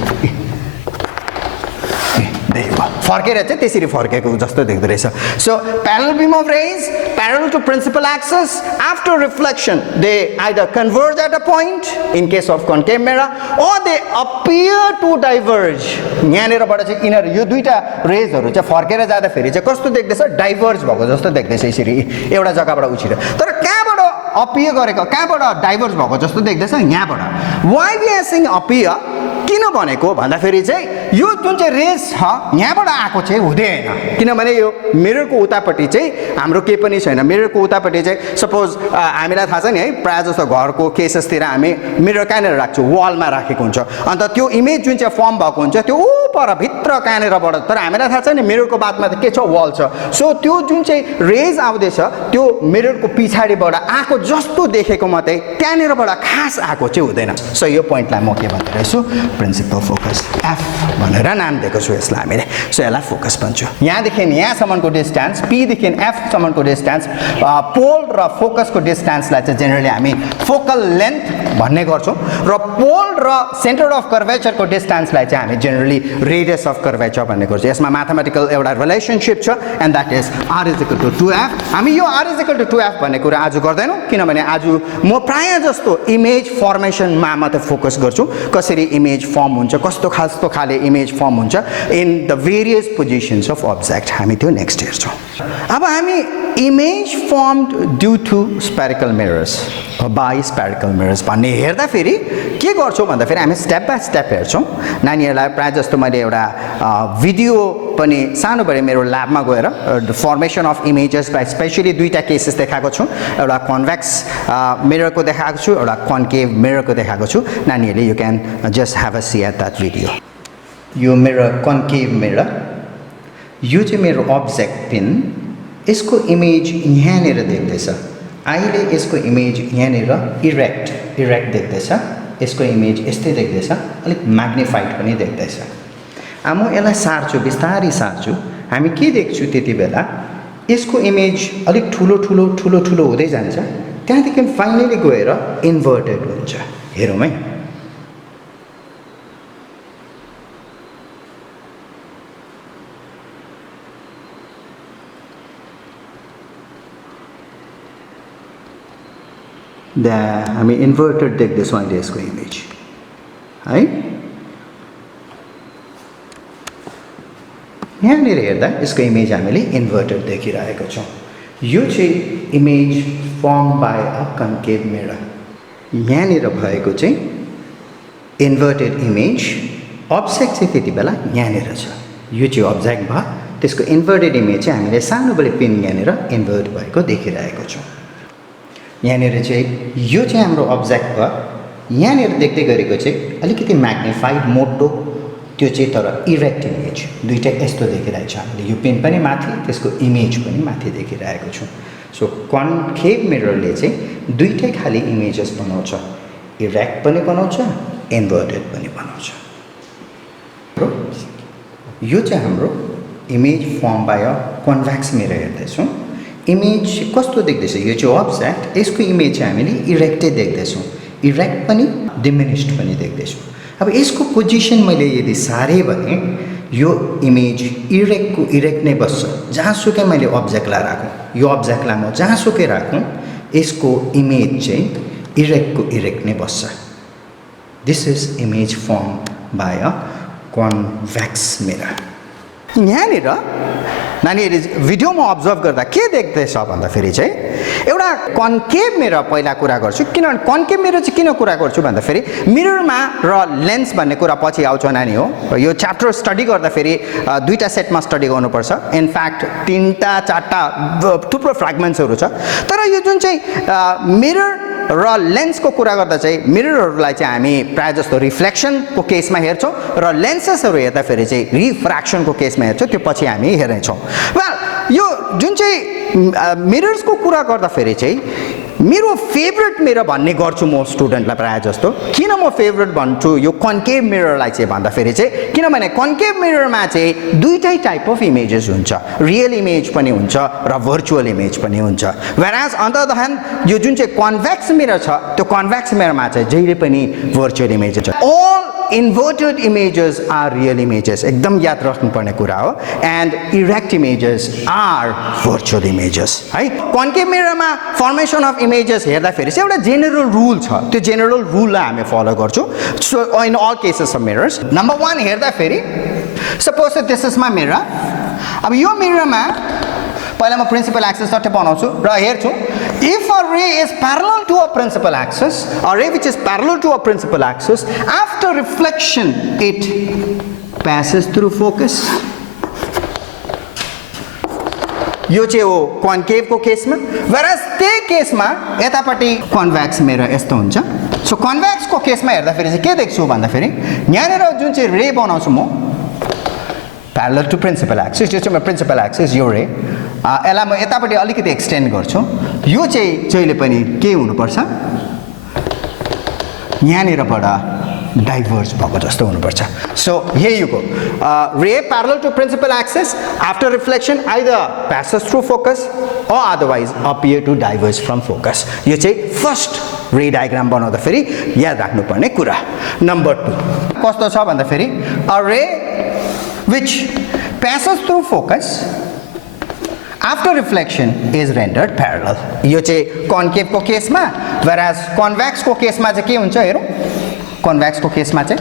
फर्केर चाहिँ त्यसरी फर्केको जस्तो देख्दै रहेछ so parallel beam of rays parallel to principal axis after reflection they either converge at a point in case of concave mirror or they appear to diverge यहाँनिरबाट चाहिँ यिनीहरु यो दुईटा रेज हरु चाहिँ फर्केर जाँदा फेरि चाहिँ कस्तो देख्दैछ डाइभर्ज भएको जस्तो देख्दैछ यसरी एउटा जग्गाबाट उछिर तर कहाँबाट appear गरेको कहाँबाट डाइभर्ज भएको जस्तो देख्दैछ यहाँबाट why we are saying appear किन भनेको भन्दा फेरि चाहिँ यो जुन चाहिँ रेज छ यहाँबाट आएको चाहिँ हुँदैन किनभने यो मिररको उतापट्टि चाहिँ हाम्रो के पनि छैन मिररको उतापट्टि चाहिँ सपोज हामीलाई थाहा छ नि है प्राय जस्तो घरको केसेसतिर हामी मिरर कहाँनिर राख्छौँ वलमा राखेको हुन्छ अन्त त्यो इमेज जुन चाहिँ फर्म भएको हुन्छ त्यो पर भित्र कहाँनिरबाट तर हामीलाई थाहा छ नि मिररको बादमा त के छ वल छ सो त्यो जुन चाहिँ रेज आउँदैछ त्यो मिररको पछाडिबाट आएको जस्तो देखेको मात्रै त्यहाँनिरबाट खास आएको चाहिँ हुँदैन सो यो पोइन्टलाई म के भन्दै रहेछु प्रिन्सिपल फोकस एफ भनेर नाम दिएको छु यसलाई हामीले सो यसलाई फोकस भन्छौँ यहाँदेखि यहाँसम्मको डिस्टेन्स पी देखि एफ सम्मको डिस्टेन्स पोल र फोकसको डिस्टेन्सलाई चाहिँ जेनरली हामी फोकल लेन्थ भन्ने गर्छौँ र पोल र सेन्टर अफ कर्वेचरको डिस्टेन्सलाई चाहिँ हामी जेनरली रेडियस अफ कर्वेचर भन्ने गर्छौँ यसमा म्याथमेटिकल एउटा रिलेसनशिप छ and that is R is equal to 2f हामी यो are is equal to 2f भन्ने कुरा आज गर्दैनौँ किनभने आज म प्राय जस्तो इमेज फर्मेसनमा मात्रै फोकस गर्छु कसरी इमेज फर्म हुन्छ कस्तो खाले इमेज फर्म हुन्छ in the various positions of object हामी त्यो नेक्स्ट हेर्छौँ अब हामी image formed due to spherical mirrors by spherical mirrors भन्ने हेर्दाखेरि के गर्छौँ भन्दाखेरि हामी स्टेप बाई स्टेप हेर्छौँ नानीहरूलाई प्रायः जस्तो मैले एउटा भिडियो पनि सानोबडे मेरो ल्याबमा गएर formation of images by specially दुईटा केसेस देखाएको छु एउटा कन्भेक्स मिररको देखाएको छु एउटा कन्केभ मिररको देखाएको छु नानीहरूले you can just have a see at that video यो मिरर कन्केभ मिरर यो चाहिँ मेरो अब्जेक्ट पिन यसको इमेज यहाँनिर देख्दैछ अहिले यसको इमेज यहाँनिर इरेक्ट देख्दैछ यसको इमेज यस्तै देख्दैछ अलिक म्याग्निफाइड पनि देख्दैछ म यसलाई सार्छु बिस्तारै सार्छु हामी के देख्छु त्यति बेला यसको इमेज अलिक ठुलो हुँदै जान्छ त्यहाँदेखि फाइनली गएर इन्भर्टेड हुन्छ हेरौँ है हामी इन्भर्टेड देख्दैछौँ अहिले यसको इमेज है यहाँनिर हेर्दा यसको इमेज हामीले इन्भर्टेड देखिरहेको छौँ यो चाहिँ image form by a concave mirror यहाँनिर भएको चाहिँ इन्भर्टेड इमेज अब्जेक्ट चाहिँ त्यति बेला यहाँनिर छ यो चाहिँ अब्जेक्ट भयो त्यसको इन्भर्टेड इमेज चाहिँ हामीले सानोबडे पिन यहाँनिर इन्भर्ट भएको देखिरहेको छौँ यहाँनिर चाहिँ यो चाहिँ हाम्रो अब्जेक्ट भयो यहाँनिर देख्दै गरेको चाहिँ अलिकति म्याग्निफाइड मोटो त्यो चाहिँ तर इरेक्ट इमेज दुईटै यस्तो देखिरहेको छ हामीले यो पिन पनि माथि त्यसको इमेज पनि माथि देखिरहेको छौँ सो कन्केभ मिररले चाहिँ दुईटै खाली इमेजेस बनाउँछ इरेक्ट पनि बनाउँछ इन्भर्टेड पनि बनाउँछ यो चाहिँ हाम्रो image form by a convex mirror हेर्दैछौँ इमेज कस्तो देख्दैछ यो चाहिँ अब्जेक्ट यसको इमेज चाहिँ हामीले इरेक्टै देख्दैछौँ इरेक्ट पनि डिमिनिस्ड पनि देख्दैछौँ अब यसको पोजिसन मैले यदि सारेँ भने यो इमेज इरेक्टको इरेक्ट नै बस्छ जहाँसुकै मैले अब्जेक्टलाई राखौँ यो अब्जेक्टलाई म जहाँसुकै राखौँ यसको इमेज चाहिँ इरेक्टको इरेक्ट नै बस्छ this is image form by a convex mirror यहाँनिर नानीहरू भिडियोमा अब्जर्भ गर्दा के देख्दैछ भन्दाखेरि चाहिँ एउटा कन्केभ मिरर पहिला कुरा गर्छु किनभने कन्केभ मिरर चाहिँ किन कुरा गर्छु भन्दाखेरि मिररमा र लेन्स भन्ने कुरा पछि आउँछ नानी हो यो च्याप्टर स्टडी गर्दाखेरि दुईटा सेटमा स्टडी गर्नुपर्छ इनफ्याक्ट तीनटा चारटा थुप्रो फ्र्यागमेन्ट्सहरू छ तर यो जुन चाहिँ मिरर र लेन्सको कुरा गर्दा चाहिँ मिररहरूलाई चाहिँ हामी प्रायः जस्तो रिफ्लेक्सनको केसमा हेर्छौँ र लेन्सेसहरू हेर्दाखेरि चाहिँ रिफ्र्याक्सनको केसमा हेर्छौँ त्यो पछि हामी हेर्नेछौँ वेल यो जुन चाहिँ मिरर्सको कुरा गर्दाखेरि चाहिँ मेरो फेभरेट मिरर भन्ने गर्छु म स्टुडेन्टलाई प्रायः जस्तो किन म फेभरेट भन्छु यो कन्केभ मिररलाई चाहिँ भन्दाखेरि चाहिँ किनभने कन्केभ मिररमा चाहिँ दुईटै टाइप अफ इमेजेस हुन्छ रियल इमेज पनि हुन्छ र भर्चुअल इमेज पनि हुन्छ व्हेरेज अन द अदर ह्यान्ड यो जुन चाहिँ कन्भेक्स मिरर छ त्यो कन्भेक्स मिररमा चाहिँ जहिले पनि भर्चुअल इमेज हुन्छ all inverted images are real images एकदम याद राख्नुपर्ने कुरा हो and erect images are virtual images है कन्केभ मिररमा फर्मेसन अफ इमेजेस हेर्दाखेरि चाहिँ एउटा जेनरल रुल छ त्यो जेनरल रुललाई हामी फलो गर्छौँ so in all cases of mirrors number 1 हेर्दाखेरि suppose this is my mirror अब यो मिररमा पहिला म प्रिन्सिपल एक्सिस सट्टै बनाउँछु र हेर्छु if a ray is parallel to a principal axis a ray which is parallel to a principal axis after reflection it passes through focus यो चाहिँ हो कन्केभको केसमा whereas त्यही केसमा यतापट्टि कन्भेक्स मिरर यस्तो हुन्छ सो कन्भेक्सको केसमा हेर्दाखेरि चाहिँ के देख्छु भन्दाखेरि यहाँनिर जुन चाहिँ रे बनाउँछु म parallel to principal axis यो चाहिँ प्रिन्सिपल एक्सिस यो रे यसलाई म यतापट्टि अलिकति एक्सटेन्ड गर्छु यो चाहिँ जहिले पनि के हुनुपर्छ यहाँनिरबाट डाइभर्ज भएको जस्तो हुनुपर्छ so here you go ray parallel to principal axis after reflection either passes through focus or otherwise appear to diverge from focus यो चाहिँ फर्स्ट रे डायग्राम बनाउँदाखेरि याद राख्नुपर्ने कुरा नम्बर 2 कस्तो छ भन्दाखेरि a ray which passes through focus after reflection is rendered parallel यो चाहिँ कन्केभको केसमा whereas कन्भेक्सको केसमा चाहिँ के हुन्छ हेरौँ कन्भेक्सको केसमा चाहिँ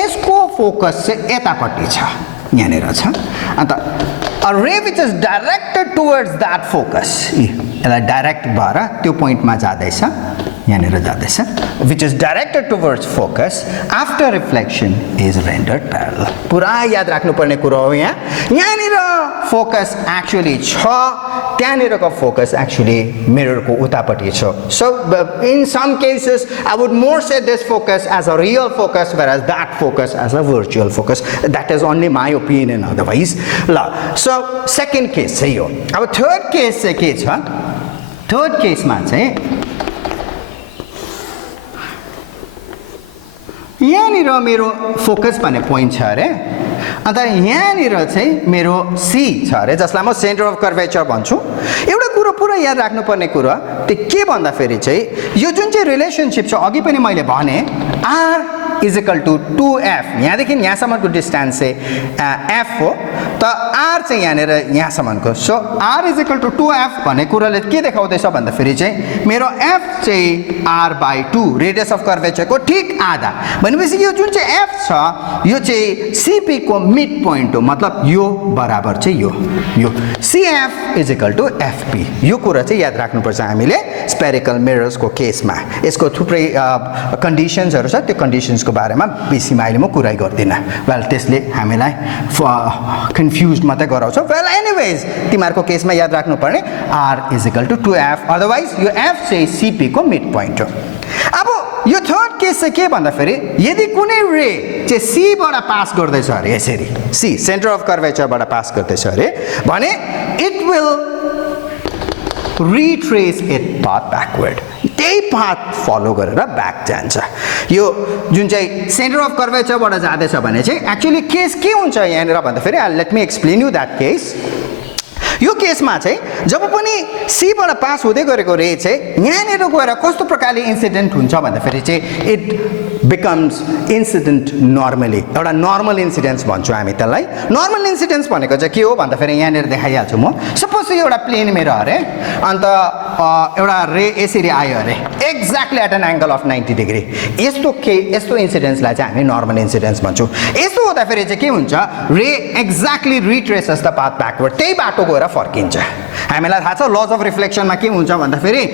यसको फोकस चाहिँ यतापट्टि छ यहाँनिर छ अन्त a ray which is directed towards that focus यसलाई डाइरेक्ट भएर त्यो पोइन्टमा जाँदैछ यहाँनिर जाँदैछ which is directed towards focus after reflection is rendered parallel पुरा याद राख्नुपर्ने कुरा हो यहाँनिर फोकस एक्चुअली छ त्यहाँनिरको फोकस एक्चुअली मिररको उतापट्टि छ so in some cases I would more say this focus as a real focus whereas that focus as a virtual focus that is only my opinion otherwise ल so second case चाहिँ हो अब third case चाहिँ के छ third केसमा चाहिँ यहाँनिर मेरो फोकस भन्ने पोइन्ट छ अरे अन्त यहाँनिर चाहिँ मेरो सी छ अरे जसलाई म सेन्टर अफ कर्वेचर भन्छु एउटा कुरो पुरा याद राख्नुपर्ने कुरा त्यो के भन्दाखेरि चाहिँ यो जुन चाहिँ रिलेसनसिप छ अघि पनि मैले भने are is equal to 2f यहाँदेखि यहाँसम्मको डिस्टेन्स चाहिँ f हो त r चाहिँ यहाँनिर यहाँसम्मको so r is equal to 2f भन्ने कुराले के देखाउँदैछ भन्दाखेरि चाहिँ मेरो f चाहिँ r/2 रेडियस अफ कर्वेचरको ठिक आधा भनेपछि यो जुन चाहिँ f छ यो चाहिँ cp को मिड पोइन्ट हो मतलब यो बराबर चाहिँ यो cf is equal to fp यो कुरा चाहिँ याद राख्नुपर्छ हामीले स्पेरिकल मिरर्सको केसमा यसको थुप्रै कन्डिसन्सहरु छ त्यो कन्डिसन्सको बारेमा बेसीमा अहिले म कुरै गर्दिन वेल त्यसले हामीलाई कन्फ्युज मात्रै गराउँछ वेल एनीवेज तिमीहरुको केसमा याद राख्नुपर्ने r is equal to 2f otherwise यो f चाहिँ cp को मिड पोइन्ट हो अब यो थर्ड केस चाहिँ के भन्दाखेरि यदि कुनै रे चाहिँ c बाट पास गर्दैछ अरे यसरी c सेन्टर अफ कर्वेचरबाट पास गर्दैछ अरे भने it will retrace its path backward त्यही पाथ फलो गरेर ब्याक जान्छ यो जुन चाहिँ सेन्टर अफ कर्वेचरबाट जाँदैछ भने चाहिँ एक्चुअली केस के हुन्छ यहाँनिर भन्दाखेरि let me explain you that case यो केसमा चाहिँ जब पनि c बाट पास हुँदै गरेको रे चाहिँ यहाँनिर गएर कस्तो प्रकारले इन्सिडेन्ट हुन्छ भन्दाखेरि चाहिँ इट becomes incident normally एउटा नर्मल इन्सिडेन्स भन्छौं हामी त्यसलाई नर्मल इन्सिडेन्स भनेको चाहिँ के हो भन्दाखेरि यहाँनिर देखाइहाल्छु म सपोज एउटा प्लेन मेरो अरे अन्त एउटा रे यसरी आयो अरे exactly at an angle of 90 degree यस्तो इन्सिडेन्सलाई चाहिँ हामी नर्मल इन्सिडेन्स भन्छौं यस्तो हुँदाखेरि चाहिँ के हुन्छ रे exactly retraces the path backward त्यही बाटो गएर फर्किन्छ हामीलाई थाहा छ लज अफ रिफ्लेक्सनमा के हुन्छ भन्दाखेरि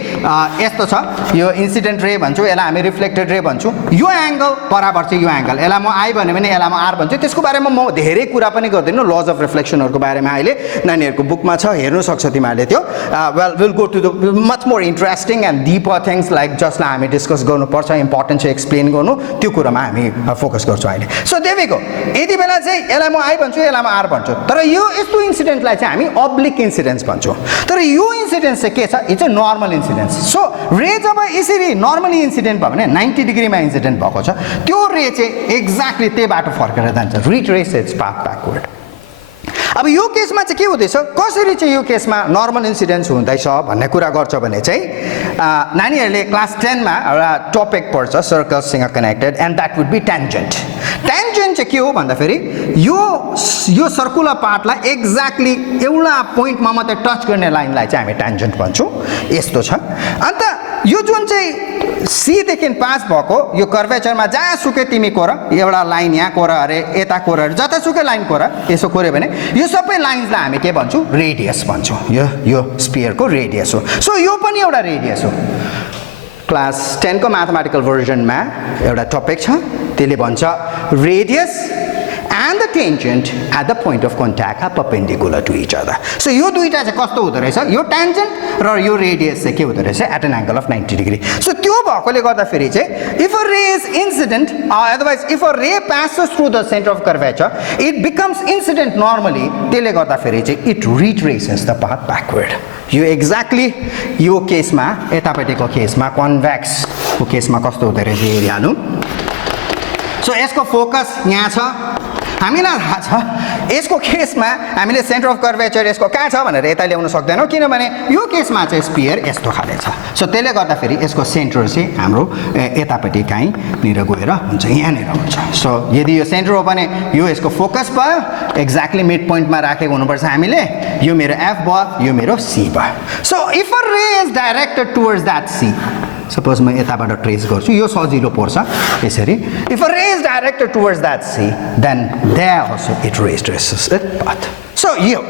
यस्तो छ यो इन्सिडेन्ट रे भन्छौं यसलाई हामी रिफ्लेक्टेड रे भन्छौं यो एंगल बराबर चाहिँ यो एंगल यसलाई म आई भने पनि यसलाई म आर भन्छु त्यसको बारेमा म धेरै कुरा पनि गर्दिन लज अफ रिफ्लेक्सनहरुको बारेमा अहिले नानीहरुको बुकमा छ हेर्नु सक्छ तिमीहरूले त्यो well will go to the much more interesting and deeper things like जसलाई हामी डिस्कस गर्नुपर्छ इम्पोर्टेन्ट चाहिँ एक्सप्लेन गर्नु त्यो कुरामा हामी फोकस गर्छौं अहिले सो देवीको यति बेला चाहिँ यसलाई म आई भन्छु यसलाई म आर भन्छु तर यो यस्तो इन्सिडेन्टलाई चाहिँ हामी अब्लिक इन्सिडेन्स भन्छौं तर यो इन्सिडेन्स चाहिँ के छ it's a normal incidence so रे जब यसरी नर्मली इन्सिडेन्ट भयो भने 90 डिग्रीमा इन्सिडेन्ट भएको छ त्यो रे चाहिँ एक्ज्याक्टली त्यही बाटो फर्केर जान्छ रिट्रेस इट्स पाथ ब्याकवर्ड अब यो केसमा चाहिँ के हुँदैछ कसरी चाहिँ यो केसमा नर्मल इन्सिडेन्स हुँदैछ भन्ने कुरा गर्छ भने चाहिँ नानीहरुले क्लास 10 मा एउटा टपिक पढ्छ सर्कल्ससँग connected and that would be tangent tangent चाहिँ के हो भन्दाखेरि यो सर्कुलर पार्टलाई एक्ज्याक्टली एउटा पोइन्टमा मात्रै टच गर्ने लाइनलाई चाहिँ हामी टेन्जेन्ट भन्छौं यस्तो छ अन्त यो जुन चाहिँ C देखि पास भएको यो कर्वेचरमा जहाँसुकै तिमी कोर एउटा लाइन यहाँ कोर अरे यता कोर अरे जतासुकै लाइन कोर यसो कोर्यो भने यो सबै लाइन्सलाई हामी के भन्छौं रेडियस भन्छौं यो स्फियरको रेडियस हो सो यो पनि एउटा रेडियस हो क्लास 10 को म्याथमेटिकल भर्जनमा एउटा टपिक छ त्यसले भन्छ radius and the tangent at the point of contact are perpendicular to each other. So यो दुईटा चाहिँ कस्तो हुँदो रहेछ यो tangent र यो radius चाहिँ के हुँदो रहेछ at an angle of 90 degree. So त्यो भएकोले गर्दा फेरि चाहिँ if a ray is incident otherwise if a ray passes through the center of curvature it becomes incident normally त्यसले गर्दा फेरि चाहिँ it retraces the path backward. यो एक्ज्याक्टली यो केसमा यतापट्टिको केसमा कन्भेक्स को केसमा कस्तो हुँदो रहेछ हेरिहालौं सो यसको फोकस यहाँ छ हामीलाई थाहा छ यसको केसमा हामीले सेन्टर अफ कर्वेचर यसको कहाँ छ भनेर यता ल्याउन सक्दैनौ किनभने यो केसमा चाहिँ स्फियर यस्तो खाले छ सो त्यसले गर्दा फेरि यसको सेन्टर चाहिँ हाम्रो यतापट्टि काहीँ निर गएर हुन्छ यहाँनिर हुन्छ सो यदि यो सेन्टर हो भने यो यसको फोकस भयो एक्ज्याक्टली मिड पोइन्टमा राखेको हुनुपर्छ हामीले यो मेरो एफ भयो यो मेरो सी भयो so if a ray is directed towards that C suppose म यताबाट ट्रेस गर्छु यो सजिलो पर्छ यसरी if a ray is directed towards that C then there also it retraces it path so यो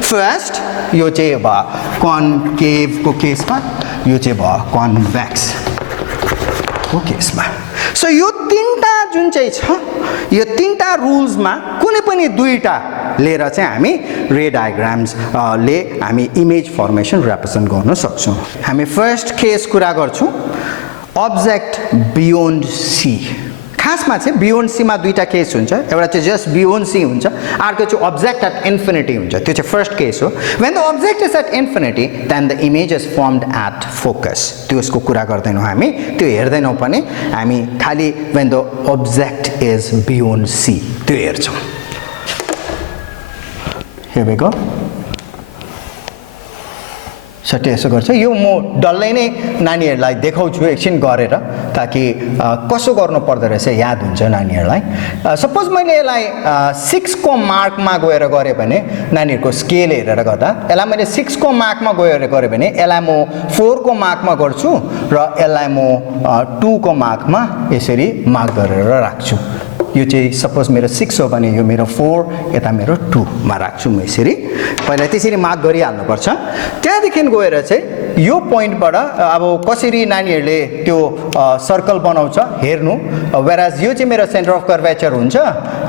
फर्स्ट यो चाहिँ भयो कन्केभ को केसमा यो चाहिँ भयो कन्भेक्स को केसमा सो यो तीनटा जुन चाहिँ छ यो तीनटा रुल्समा कुनै पनि दुईटा लिएर चाहिँ हामी रे डायग्राम्स ले हामी इमेज फर्मेसन रिप्रेजेन्ट गर्न सक्छौं हामी फर्स्ट केस कुरा गर्छौं अब्जेक्ट बियोन्ड सी खासमा चाहिँ बियोन्ड सी मा दुईटा केस हुन्छ एउटा चाहिँ जस्ट बियोन्ड सी हुन्छ अर्को चाहिँ अब्जेक्ट एट इन्फिनिटी हुन्छ त्यो चाहिँ फर्स्ट केस हो when the object is at infinity then the image is formed at focus त्यसको कुरा गर्दैनौ हामी त्यो हेर्दैनौ पनि हामी खाली when the object is beyond C त्यो हेर्छौं Here we go. सट्टै यसो गर्छ यो म डल्लै नै नानीहरूलाई देखाउँछु एकछिन गरेर ताकि कसो गर्नु पर्दो रहेछ याद हुन्छ नानीहरूलाई सपोज मैले यसलाई 6 को मार्कमा गएर गरेँ भने नानीहरूको स्केल हेरेर गर्दा यसलाई मैले 6 को मार्कमा गएर गरेँ भने यसलाई म 4 को मार्कमा गर्छु र यसलाई म 2 को मार्कमा यसरी मार्क गरेर राख्छु यो चाहिँ सपोज मेरो 6 हो भने यो मेरो 4 यता मेरो 2 मा राख्छु म यसरी पहिला त्यसरी मार्क गरिहाल्नुपर्छ त्यहाँदेखि गएर चाहिँ यो पोइन्टबाट अब कसरी नानीहरूले त्यो सर्कल बनाउँछ हेर्नु वेराज यो चाहिँ मेरो सेन्टर अफ कर्वेचर हुन्छ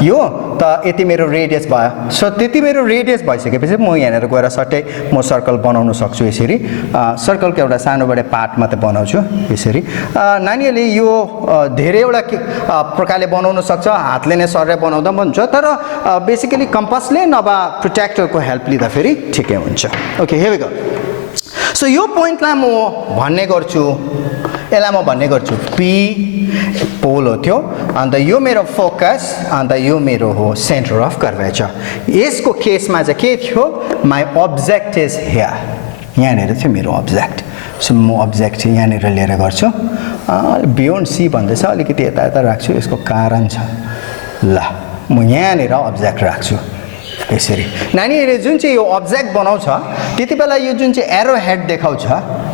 यो त यति मेरो रेडियस भयो सो त्यति मेरो रेडियस भइसकेपछि म यहाँनिर गएर सट्टै म सर्कल बनाउन सक्छु यसरी सर्कलको एउटा सानोबडे पार्ट मात्रै बनाउँछु यसरी नानीहरूले यो धेरैवटा प्रकारले बनाउन सक्छ हातले नै सरेर बनाउँदा पनि हुन्छ तर बेसिकली कम्पासले नभए प्रोट्र्याक्टरको हेल्प लिँदा फेरि ठिकै हुन्छ okay here we go so यो पोइन्टलाई म भन्ने गर्छु यसलाई म भन्ने गर्छु पी पोल हो त्यो अन्त यो मेरो फोकस अन्त यो मेरो हो सेन्टर अफ कर्वेचर यसको केसमा चाहिँ के थियो माई अब्जेक्ट इज हियर यहाँनिर थियो मेरो अब्जेक्ट सो म अब्जेक्ट चाहिँ यहाँनिर लिएर गर्छु बियोन्ड सी भन्दैछ अलिकति यता यता राख्छु यसको कारण छ ल म यहाँनिर अब्जेक्ट राख्छु यसरी नानीहरूले जुन चाहिँ यो अब्जेक्ट बनाउँछ त्यति बेला यो जुन चाहिँ एरो हेड देखाउँछ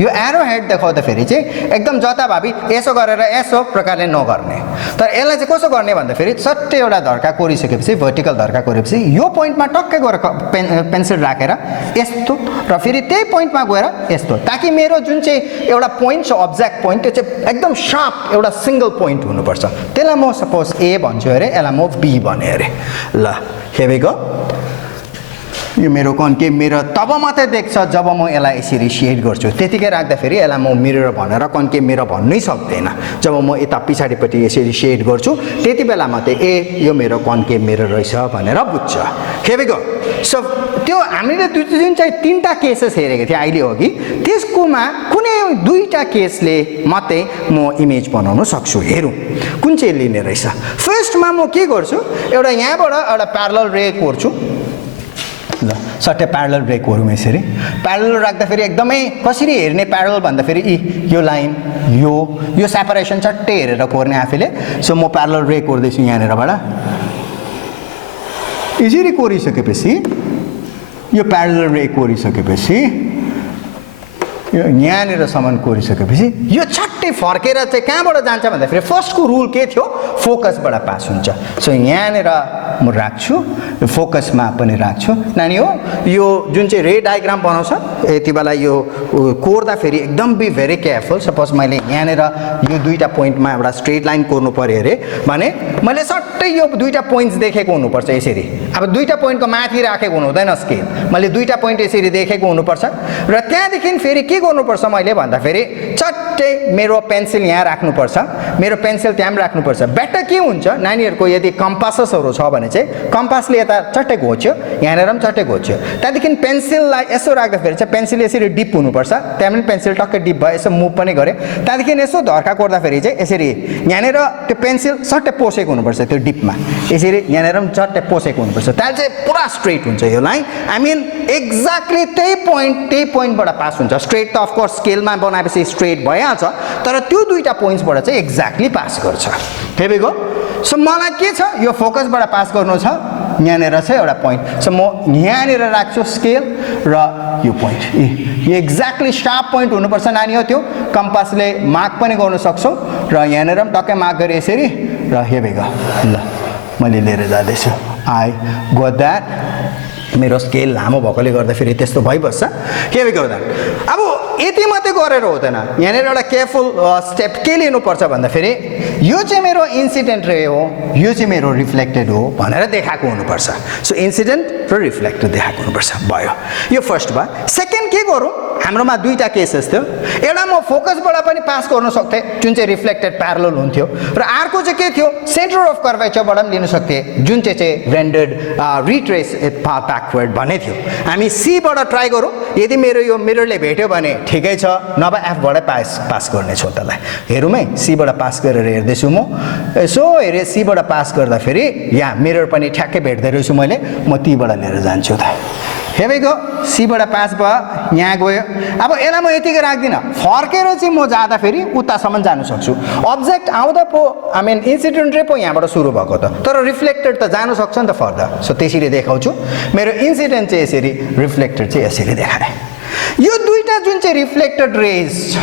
यो एरो हेड देखाउँदाखेरि चाहिँ एकदम जताभावी यसो गरेर यसो प्रकारले नगर्ने तर यसलाई चाहिँ कसो गर्ने भन्दाखेरि सट्टै एउटा धर्का कोरिसकेपछि भर्टिकल धर्का कोरेपछि यो पोइन्टमा टक्कै गएर पेन्सिल राखेर यस्तो र फेरि त्यही पोइन्टमा गएर यस्तो ताकि मेरो जुन चाहिँ एउटा पोइन्ट छ अब्जेक्ट पोइन्ट त्यो चाहिँ एकदम सार्प एउटा सिंगल पोइन्ट हुनुपर्छ त्यसलाई म सपोज ए भन्छु अरे यसलाई म बी भने अरे ल हियर वी गो यो मेरो कन्केभ मिरर तब मात्रै देख्छ जब म यसलाई यसरी सेड गर्छु त्यतिकै राख्दाखेरि यसलाई म मिरर भनेर कन्केभ मिरर भन्नै सक्दैन जब म यता पछाडिपट्टि यसरी सेड गर्छु त्यति बेला मात्रै ए यो मेरो कन्केभ मिरर रहेछ भनेर बुझ्छ हियर वी गो सो त्यो हामीले जुन चाहिँ तीनटा केसेस हेरेको थियौँ अहिले अघि त्यसकोमा कुनै दुईटा केसले मात्रै म इमेज बनाउन सक्छु हेरौँ कुन चाहिँ लिने रहेछ फर्स्टमा म के गर्छु एउटा यहाँबाट एउटा प्यारलल रे कोर्छु ल सट्टै प्यारलल रे कोरौँ यसरी प्यारलल राख्दाखेरि एकदमै कसरी हेर्ने प्यारलल भन्दाखेरि यो लाइन यो सेपरेसन चट्टै हेरेर कोर्ने आफैले सो म प्यारलल रे कोर्दैछु यहाँनिरबाट यसरी कोरिसकेपछि यो प्यारलल रे कोरिसकेपछि यो यहाँनिरसम्म कोरिसकेपछि यो छट्टै फर्केर चाहिँ कहाँबाट जान्छ भन्दाखेरि फर्स्टको रुल के थियो फोकसबाट पास हुन्छ सो यहाँनिर म राख्छु यो फोकसमा पनि राख्छु नानी हो यो जुन चाहिँ रे डायग्राम बनाउँछ यति बेला यो कोर्दा फेरि एकदम बी भेरी केयरफुल सपोज मैले यहाँनिर यो दुईटा पोइन्टमा एउटा स्ट्रेट लाइन कोर्नु पर्यो अरे भने मैले सट्टै यो दुईटा पोइन्ट्स देखेको हुनुपर्छ यसरी अब दुईटा पोइन्टको माथि राखेको हुँदैन स्केल मैले दुईटा पोइन्ट यसरी देखेको हुनुपर्छ र त्यहाँदेखि फेरि के गर्नुपर्छ मैले भन्दाखेरि चट्टै मेरो पेन्सिल यहाँ राख्नुपर्छ मेरो पेन्सिल त्यहाँ राख्नुपर्छ बेटर के हुन्छ नानीहरूको यदि कम्पासहरू छ भने चाहिँ कम्पासले यता चट्टै घोच्यो यहाँनिर पनि चट्टै घोच्यो त्यहाँदेखि पेन्सिललाई यसो राख्दाखेरि चाहिँ पेन्सिल यसरी डिप हुनुपर्छ त्यहाँ पनि पेन्सिल टक्कै डिप भयो यसो मुभ पनि गरेँ त्यहाँदेखि यसो धर्का कोर्दाखेरि चाहिँ यसरी यहाँनिर त्यो पेन्सिल सट्टै पोसेको हुनुपर्छ त्यो डिपमा यसरी यहाँनिर पनि चट्टै पोसेको हुनुपर्छ त्यहाँ चाहिँ पुरा स्ट्रेट हुन्छ यो लाइन आई मिन एक्ज्याक्टली त्यही पोइन्टबाट पास हुन्छ स्ट्रेट त अफकोर्स स्केलमा बनाएपछि स्ट्रेट भइहाल्छ तर त्यो दुईटा पोइन्ट्सबाट चाहिँ एक्ज्याक्टली पास गर्छ हियर वी गो सो मलाई के छ यो फोकसबाट पास गर्नु छ यहाँनिर छ एउटा पोइन्ट सो म यहाँनिर राख्छु स्केल र यो पोइन्ट यो एक्ज्याक्टली सार्प पोइन्ट हुनुपर्छ नानी हो त्यो कम्पासले मार्क पनि गर्न सक्छौ र यहाँनिर पनि टक्कै मार्क गरे यसरी र हियर वी गो ल मैले लिएर जाँदैछु आई गो द्याट मेरो स्केल लामो भएकोले गर्दा फेरि त्यस्तो भइबस्छ के गर्दा अब यति मात्रै गरेर हुँदैन यहाँनिर एउटा केयरफुल स्टेप के लिनुपर्छ भन्दाखेरि यो चाहिँ मेरो इन्सिडेन्ट रे हो यो चाहिँ मेरो रिफ्लेक्टेड हो भनेर देखाएको हुनुपर्छ सो इन्सिडेन्ट र रिफ्लेक्टेड देखाएको हुनुपर्छ भयो यो फर्स्ट भयो सेकेन्ड के गरौँ हाम्रोमा दुईटा केसेस थियो एउटा म फोकसबाट पनि पास गर्न सक्थेँ जुन चाहिँ रिफ्लेक्टेड प्यारलल हुन्थ्यो र अर्को चाहिँ के थियो सेन्टर अफ कर्वेचरबाट पनि लिन सक्थेँ जुन चाहिँ रेन्डर्ड रिट्रेस ब्याकवर्ड भन्ने थियो हामी सीबाट ट्राई गरौँ यदि मेरो यो मिररले भेट्यो भने ठिकै छ नभए एफबाटै पास गर्नेछु त्यसलाई हेरौँ है सीबाट पास गरेर हेर्दैछु म यसो हेरेँ सीबाट पास गर्दाखेरि यहाँ मिरर पनि ठ्याक्कै भेट्दै रहेछु मैले म तीबाट लिएर जान्छु त here we go C बाट पास भयो यहाँ गयो अब यसलाई म यतिकै राख्दिन फर्केर चाहिँ म जाँदा फेरि उतासम्म जानु सक्छु अब्जेक्ट आउँदा पो आई मिन इन्सिडेन्ट रे पो यहाँबाट सुरु भएको त तर रिफ्लेक्टेड त जानु सक्छ नि त फर्दर सो त्यसरी देखाउँछु मेरो इन्सिडेन्ट चाहिँ यसरी रिफ्लेक्टेड चाहिँ यसरी देखाए यो दुईटा जुन चाहिँ रिफ्लेक्टेड रेज छ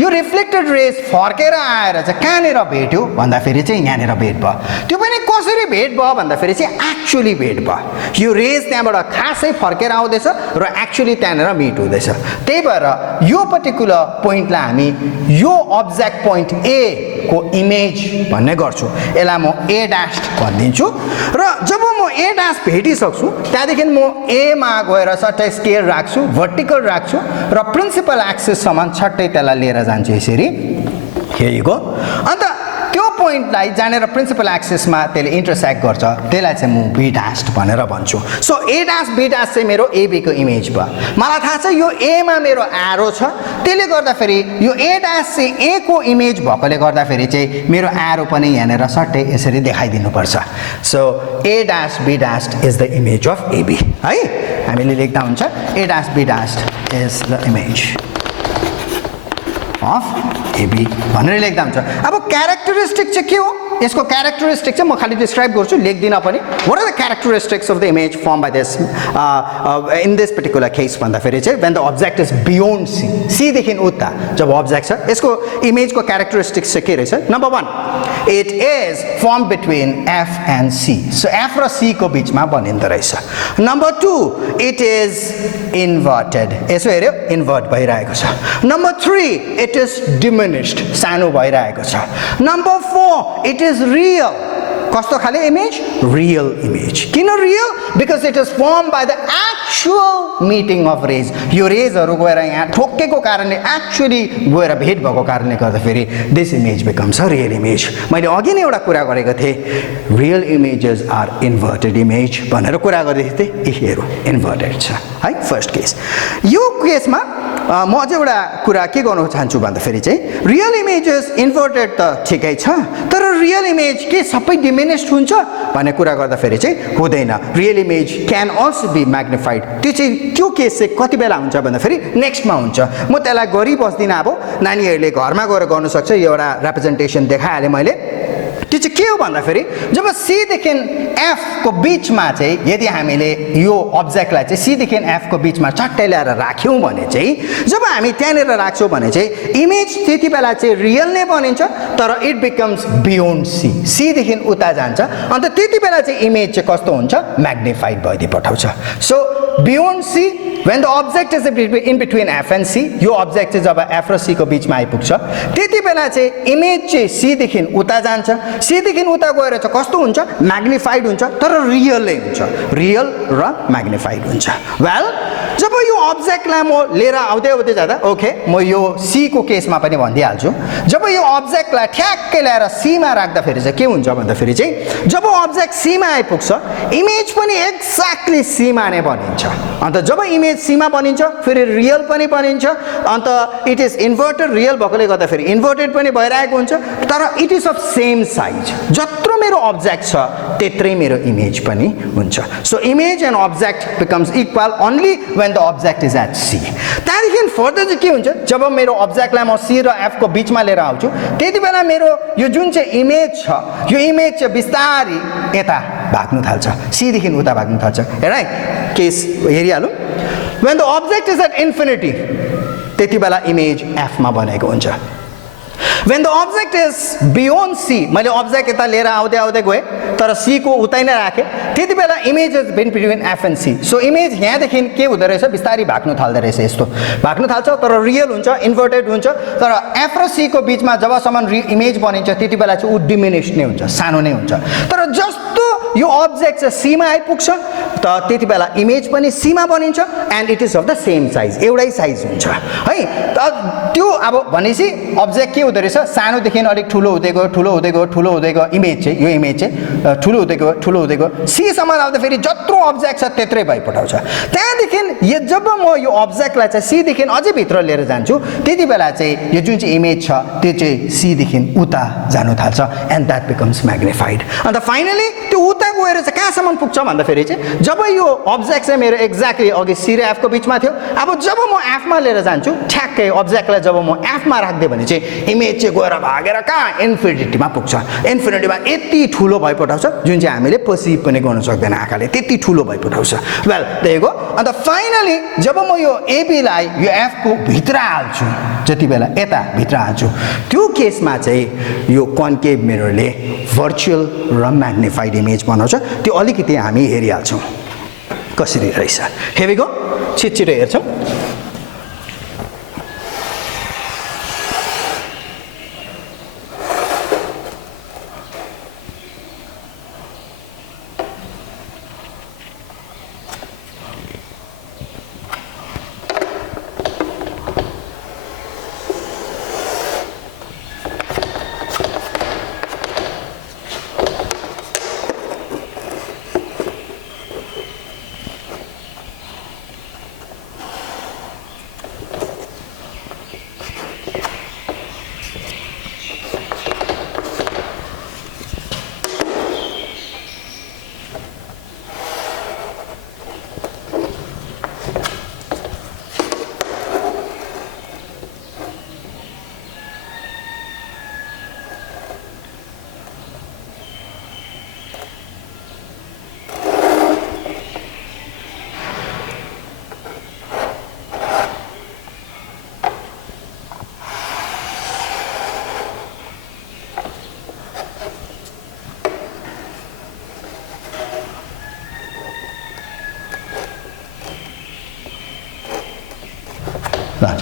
यो रिफ्लेक्टेड रेज फर्केर आएर चाहिँ कहाँनिर भेट्यो भन्दाखेरि चाहिँ यहाँनिर भेट भयो त्यो पनि कसरी भेट भयो भन्दाखेरि चाहिँ एक्चुअली भेट भयो यो रेज त्यहाँबाट खासै फर्केर आउँदैछ र एक्चुअली त्यहाँनिर मिट हुँदैछ त्यही भएर यो पर्टिकुलर पोइन्टलाई हामी यो अब्जेक्ट पोइन्ट ए को इमेज भन्ने गर्छु यसलाई म ए डैश भनिदिन्छु र जब म ए डैश भेटिसक्छु त्यहाँदेखि म ए मा गएर सट्टै स्केल राख्छु वर्टिकल राख्छु र प्रिन्सिपल एक्सिस समान छट्टै त्यसलाई लिएर जान्छु यसरी हियर यु गो अन्त त्यो पोइन्टलाई जानेर प्रिन्सिपल एक्सिसमा त्यसले इन्टरसेक्ट गर्छ त्यसलाई चाहिँ म बी डैश भनेर भन्छु so A dash B dash चाहिँ मेरो एबी को इमेज भयो मलाई थाहा छ यो ए मा मेरो एरो छ त्यसले गर्दाखेरि यो ए डैश चाहिँ ए को इमेज भएकोले गर्दाखेरि चाहिँ मेरो एरो पनि यहाँनिर सट्टै यसरी देखाइदिनु पर्छ so A dash B dash is the image of AB है हामीले लेख्दा हुन्छ A dash B dash is the image of AB भनेर लेख्दा हुन्छ अब क्यारेक्टरिस्टिक चाहिँ के हो यसको क्यारेक्टरिस्टिक चाहिँ म खाली डिस्क्राइब गर्छु लेख्दिन पनि what are the characteristics of the image form by this in this particular case भन्दाखेरि चाहिँ when the object is beyond C C देखि उता जब अब्जेक्ट छ यसको इमेजको क्यारेक्टरिस्टिक्स चाहिँ के रहेछ number 1 it is form between F and C so F र सी को बीचमा बनिँदो रहेछ नम्बर 2 इट इज इन्भर्टेड यसो हेर्यो इन्भर्ट भइरहेको छ नम्बर 3 इट इज डिमिनिस्ड सानो भइरहेको छ नम्बर 4 इट इज रियल कस्तो खाले इमेज रियल इमेज किन real because it is form by the actual meeting of rays यो रेजहरू गएर यहाँ ठोक्केको कारणले एक्चुअली गएर भेट भएको कारणले गर्दाखेरि this image becomes a real image मैले अघि नै एउटा कुरा गरेको थिएँ real images are inverted image भनेर कुरा गर्दै थिएँ हेरौँ इन्भर्टेड छ है फर्स्ट केस यो केसमा म अझै एउटा कुरा के गर्नु चाहन्छु भन्दाखेरि चाहिँ रियल इमेजेस इन्भर्टेड त ठिकै छ तर रियल इमेज के सबै डिमिनिस्ड हुन्छ भन्ने कुरा गर्दाखेरि चाहिँ हुँदैन real image can also be magnified त्यो केस चाहिँ कति बेला हुन्छ भन्दाखेरि नेक्स्टमा हुन्छ म त्यसलाई गरिबस्दिनँ अब नानीहरूले घरमा गएर गर्नु सक्छ यो एउटा रिप्रेजेन्टेसन देखाइहालेँ मैले त्यो चाहिँ के हो भन्दाखेरि जब सी देखि एफ को बीचमा चाहिँ यदि हामीले यो अब्जेक्टलाई चाहिँ सी देखि एफ को बीचमा चट्टै ल्याएर राख्यौँ भने चाहिँ जब हामी त्यहाँनिर राख्छौँ भने चाहिँ इमेज त्यति बेला चाहिँ रियल नै बनिन्छ तर it becomes beyond C C देखि उता जान्छ अन्त त्यति बेला चाहिँ इमेज चाहिँ कस्तो हुन्छ म्याग्निफाइड भइदिइ पठाउँछ so beyond C when the object is in between f and c यो अब्जेक्ट चाहिँ जब f र c को बीचमा आइपुग्छ त्यति बेला चाहिँ इमेज चाहिँ c देखि उता जान्छ c देखि उता गएर चाहिँ कस्तो हुन्छ म्याग्निफाइड हुन्छ तर रियल नै हुन्छ रियल र म्याग्निफाइड हुन्छ वेल जब यो अब्जेक्टलाई म लिएर आउँदै आउँदै जाँदा ओके म यो c को केसमा पनि भनिदिइहाल्छु जब यो अब्जेक्टलाई ठ्याक्कै ल्याएर c मा राख्दाखेरि चाहिँ के हुन्छ भन्दाखेरि चाहिँ जब अब्जेक्ट c मा आइपुग्छ इमेज पनि एक्ज्याक्टली c मा नै बनिन्छ अन्त जब इमेज c मा बनिन्छ फेरि रियल पनि बनिन्छ अन्त इट इज इन्भर्टेड रियल भएकोले गर्दा फेरि इन्भर्टेड पनि भइरहेको हुन्छ तर it is of same size जत्रो मेरो अब्जेक्ट छ त्यत्रै मेरो इमेज पनि हुन्छ so image and object becomes equal only when the object is at C त्यहाँदेखि फर्दर चाहिँ के हुन्छ जब मेरो अब्जेक्टलाई म सी र एफ को बीचमा लिएर आउँछु त्यति बेला मेरो यो जुन चाहिँ इमेज छ यो इमेज चाहिँ बिस्तारै यता भाग्नु थाल्छ सी देखि उता भाग्नु थाल्छ हेर है case हेरिहालौँ when the object is at infinity त्यति बेला इमेज f मा बनेको हुन्छ when the object is beyond c मैले अब्जेक्ट यता लिएर आउँदै आउँदै गएँ तर c को उतै नै राखेँ त्यति बेला image is between f and c so image यहाँदेखि के हुँदो रहेछ बिस्तारै भाग्नु थाल्दो रहेछ यस्तो भाग्नु थाल्छ तर रियल हुन्छ इन्भर्टेड हुन्छ तर f र c को बीचमा जबसम्म इमेज बनिन्छ त्यति बेला चाहिँ उ डिमिनिस्ड नै हुन्छ सानो नै हुन्छ तर जस्तो यो अब्जेक्ट चाहिँ c मा आइपुग्छ त त्यति बेला इमेज पनि c मा बनिन्छ and it is of the same size एउटै साइज हुन्छ है त्यो अब भनेपछि अब्जेक्ट के हुँदो रहेछ सानोदेखि अलिक ठुलो हुँदै गयो ठुलो हुँदै गयो ठुलो हुँदै गयो इमेज चाहिँ यो इमेज चाहिँ ठुलो हुँदै गयो ठुलो हुँदै गयो सी सम्म आउँदाखेरि जत्रो अब्जेक्ट छ त्यत्रै भइपठाउँछ त्यहाँदेखि जब म यो अब्जेक्टलाई चाहिँ सी देखि अझै भित्र लिएर जान्छु त्यति बेला चाहिँ यो जुन चाहिँ इमेज छ त्यो चाहिँ सी देखि उता जानु थाल्छ एन्ड द्याट बिकम्स म्याग्निफाइड अन्त फाइनली त्यो उता गएर चाहिँ कहाँसम्म पुग्छ भन्दाखेरि चाहिँ जब यो अब्जेक्ट चाहिँ मेरो एक्ज्याक्टली अघि सी र एफको बिचमा थियो, अब जब म एफमा लिएर जान्छु ठ्याक्कै अब्जेक्टलाई जब म एफमा राख्दिएँ भने चाहिँ इमेज चाहिँ गएर भागेर कहाँ इन्फिनिटीमा पुग्छ। इन्फिनिटीमा यति ठुलो भइपठाउँछ जुन चाहिँ हामीले पर्सिभ पनि गर्न सक्दैन आँखाले, त्यति ठुलो भइपठाउँछ। वेल देखेको। अन्त फाइनली जब म यो एबीलाई यो एफको भित्र हाल्छु, जति बेला यता भित्र हाल्छु, त्यो केसमा चाहिँ यो कन्केभ मिररले भर्चुअल र म्याग्निफाइड इमेज बनाउँछ। त्यो अलिकति हामी हेरिहाल्छौँ कसरी रहेछ। Here we go. छिटो हेर्छौँ।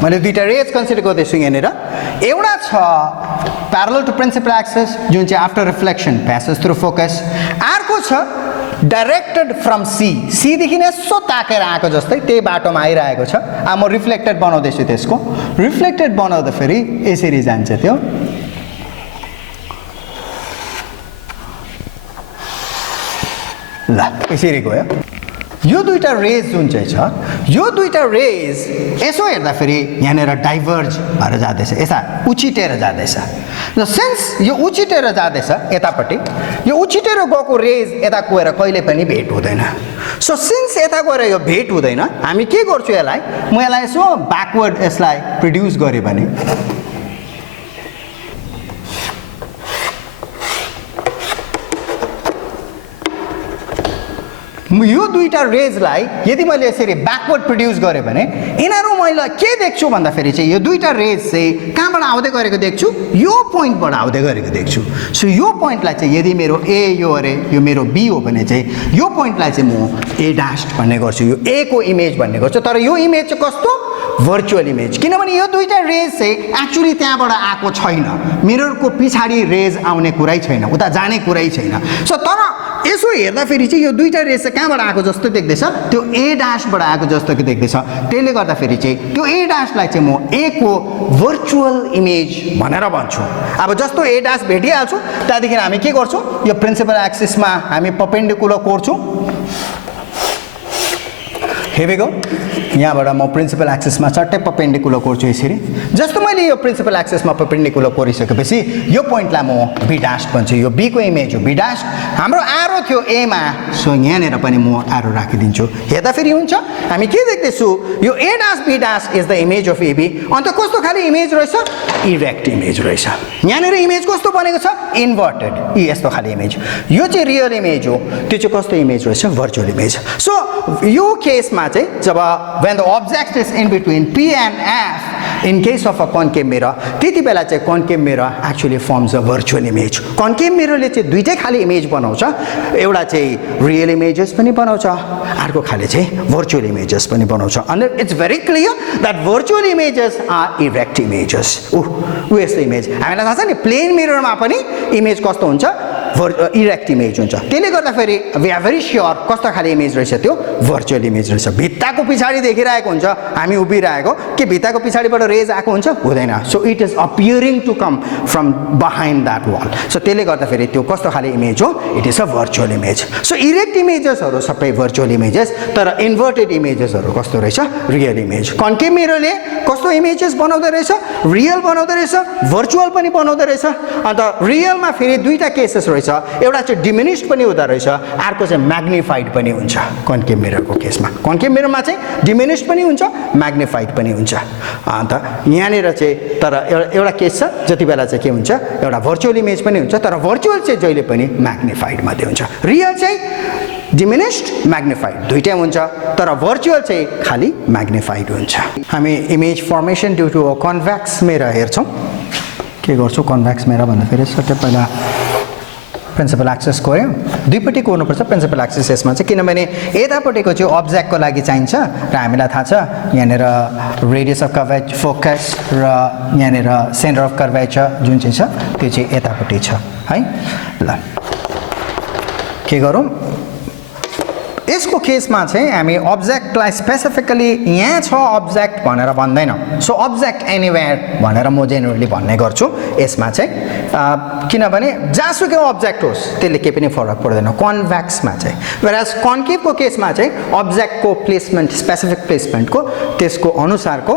मैले दुईटा रेज कन्सिडर गर्दैछु यहाँनिर। एउटा छ प्यारलल टु प्रिन्सिपल एक्सिस जुन चाहिँ after reflection passes through focus. अर्को छ डाइरेक्टेड फ्रम सी, सीदेखि नै यसो ताकेर आएको जस्तै त्यही बाटोमा आइरहेको छ। अब म रिफ्लेक्टेड बनाउँदैछु त्यसको। रिफ्लेक्टेड बनाउँदाखेरि यसरी जान्छ त्यो। ल यसरी गयो। यो दुईटा रेज जुन चाहिँ छ, यो दुईटा रेज यसो हेर्दाखेरि यहाँनिर डाइभर्ज भएर जाँदैछ, यता उछिटेर जाँदैछ। र सिन्स यो उछिटेर जाँदैछ यतापट्टि, यो उछिटेर गएको रेज यता गएर कहिले पनि भेट हुँदैन। सो सिन्स यता गएर यो भेट हुँदैन, हामी के गर्छु यसलाई, म यसलाई यसो ब्याकवर्ड यसलाई प्रोड्युस गरेँ भने यो दुईटा रेजलाई यदि मैले यसरी ब्याकवर्ड प्रोड्युस गरेँ भने यिनीहरू मैले के देख्छु भन्दाखेरि चाहिँ यो दुईटा रेज चाहिँ कहाँबाट आउँदै गरेको देख्छु, यो पोइन्टबाट आउँदै गरेको देख्छु। सो यो पोइन्टलाई चाहिँ यदि मेरो ए यो अरे यो मेरो बी हो भने चाहिँ यो पोइन्टलाई चाहिँ म ए डैश भन्ने गर्छु, यो ए को इमेज भन्ने गर्छु। तर यो इमेज चाहिँ कस्तो भर्चुअल इमेज, किनभने यो दुईटा रेज चाहिँ एक्चुअली त्यहाँबाट आएको छैन, मिररको पछाडि रेज आउने कुरै छैन, उता जाने कुरै छैन। सो तर यसो हेर्दाखेरि चाहिँ यो दुईटा रेज चाहिँ कहाँबाट आएको जस्तो देख्दैछ, त्यो ए डैशबाट आएको जस्तो कि देख्दैछ। त्यसले गर्दाखेरि चाहिँ त्यो ए डैशलाई चाहिँ म ए को भर्चुअल इमेज भनेर भन्छु। अब जस्तो ए डैश भेटिहाल्छु त्यहाँदेखि हामी के गर्छौँ, यो प्रिन्सिपल एक्सिसमा हामी परपेन्डिकुलर कोर्छौँ। Here we go. यहाँबाट म प्रिन्सिपल एक्सिसमा चट्टै परपेन्डिकुलर कोर्छु यसरी। जस्तो मैले यो प्रिन्सिपल एक्सिसमा परपेन्डिकुलर कोरिसकेपछि यो पोइन्टलाई म बी डैश भन्छु, यो बी को इमेज हो बी डैश। हाम्रो एरो थियो एमा, सो यहाँनिर पनि म एरो राखिदिन्छु। हेर्दाखेरि हुन्छ, हामी के देख्दैछु, यो A dash B dash is the image of AB. अन्त कस्तो खाले इमेज रहेछ, इरेक्ट इमेज रहेछ। यहाँनिर इमेज कस्तो बनेको छ, इन्भर्टेड, यस्तो खाले इमेज। यो चाहिँ रियल इमेज हो, त्यो चाहिँ कस्तो इमेज रहेछ, भर्चुअल इमेज। सो यो केसमा चाहिँ जब when the object is in between P and F in case of a concave mirror, त्यति बेला चाहिँ concave mirror actually forms a virtual image. Concave mirror ले चाहिँ दुईटै खाले इमेज बनाउँछ, एउटा चाहिँ रियल इमेजेस पनि बनाउँछ, अर्को खाले चाहिँ virtual images पनि बनाउँछ। And it's very clear that virtual images are erect images. ऊ यस्तो इमेज हामीलाई थाहा छ नि, प्लेन मिररमा पनि इमेज कस्तो हुन्छ, इरेक्ट इमेज हुन्छ। त्यसले गर्दाखेरि वी आर भेरी स्योर कस्तो खाले इमेज रहेछ, त्यो भर्चुअल इमेज रहेछ। भित्ताको पछाडि देखिरहेको हुन्छ हामी उभिरहेको, के भित्ताको पछाडिबाट रेज आएको हुन्छ, हुँदैन। So it is appearing to come from behind that wall. So त्यसले गर्दाखेरि त्यो कस्तो खाले इमेज हो, it is a virtual image. So erect इमेजेसहरू सबै भर्चुअल इमेजेस, तर इन्भर्टेड इमेजेसहरू कस्तो रहेछ, रियल इमेज। कन्केभ मिररले कस्तो इमेजेस बनाउँदो रहेछ, रियल बनाउँदो रहेछ, भर्चुअल पनि बनाउँदो रहेछ। अन्त रियलमा फेरि दुईटा केसेस रहेछ, रहेछ, एउटा चाहिँ डिमिनिस्ड पनि हुँदो रहेछ, अर्को चाहिँ म्याग्निफाइड पनि हुन्छ कन्केभ मिररको केसमा। कन्केभ मिररमा चाहिँ डिमिनिस्ड पनि हुन्छ, म्याग्निफाइड पनि हुन्छ। अन्त यहाँनिर चाहिँ तर एउटा केस छ जति बेला चाहिँ के हुन्छ, एउटा भर्चुअल इमेज पनि हुन्छ, तर भर्चुअल चाहिँ जहिले पनि म्याग्निफाइड मात्रै हुन्छ। रियल चाहिँ डिमिनिस्ड म्याग्निफाइड दुईटै हुन्छ, तर भर्चुअल चाहिँ खालि म्याग्निफाइड हुन्छ। हामी image formation due to convex mirror हेर्छौँ। के गर्छु कन्भेक्स मिरर भन्दाखेरि सट्टै पहिला प्रिन्सिपल एक्सिस कोर्यो, दुईपट्टि कोर्नुपर्छ प्रिन्सिपल एक्सिस यसमा चाहिँ, किनभने यतापट्टिको चाहिँ अब्जेक्टको लागि चाहिन्छ र हामीलाई थाहा छ यहाँनिर रेडियस अफ कर्भेचर फोकस र यहाँनिर सेन्टर अफ कर्भेचर जुन चाहिँ छ त्यो चाहिँ यतापट्टि छ है। ल के गरौँ, यसको केसमा चाहिँ हामी अब्जेक्टलाई स्पेसिफिकली यहाँ छ अब्जेक्ट भनेर भन्दैनौँ। सो अब्जेक्ट एनिवेयर भनेर म जेनरली भन्ने गर्छु यसमा चाहिँ, किनभने जहाँसुकै अब्जेक्ट होस् त्यसले केही पनि फरक पर्दैन कन्भेक्समा चाहिँ। वेराज कन्केभको केसमा चाहिँ अब्जेक्टको प्लेसमेन्ट स्पेसिफिक प्लेसमेन्टको त्यसको अनुसारको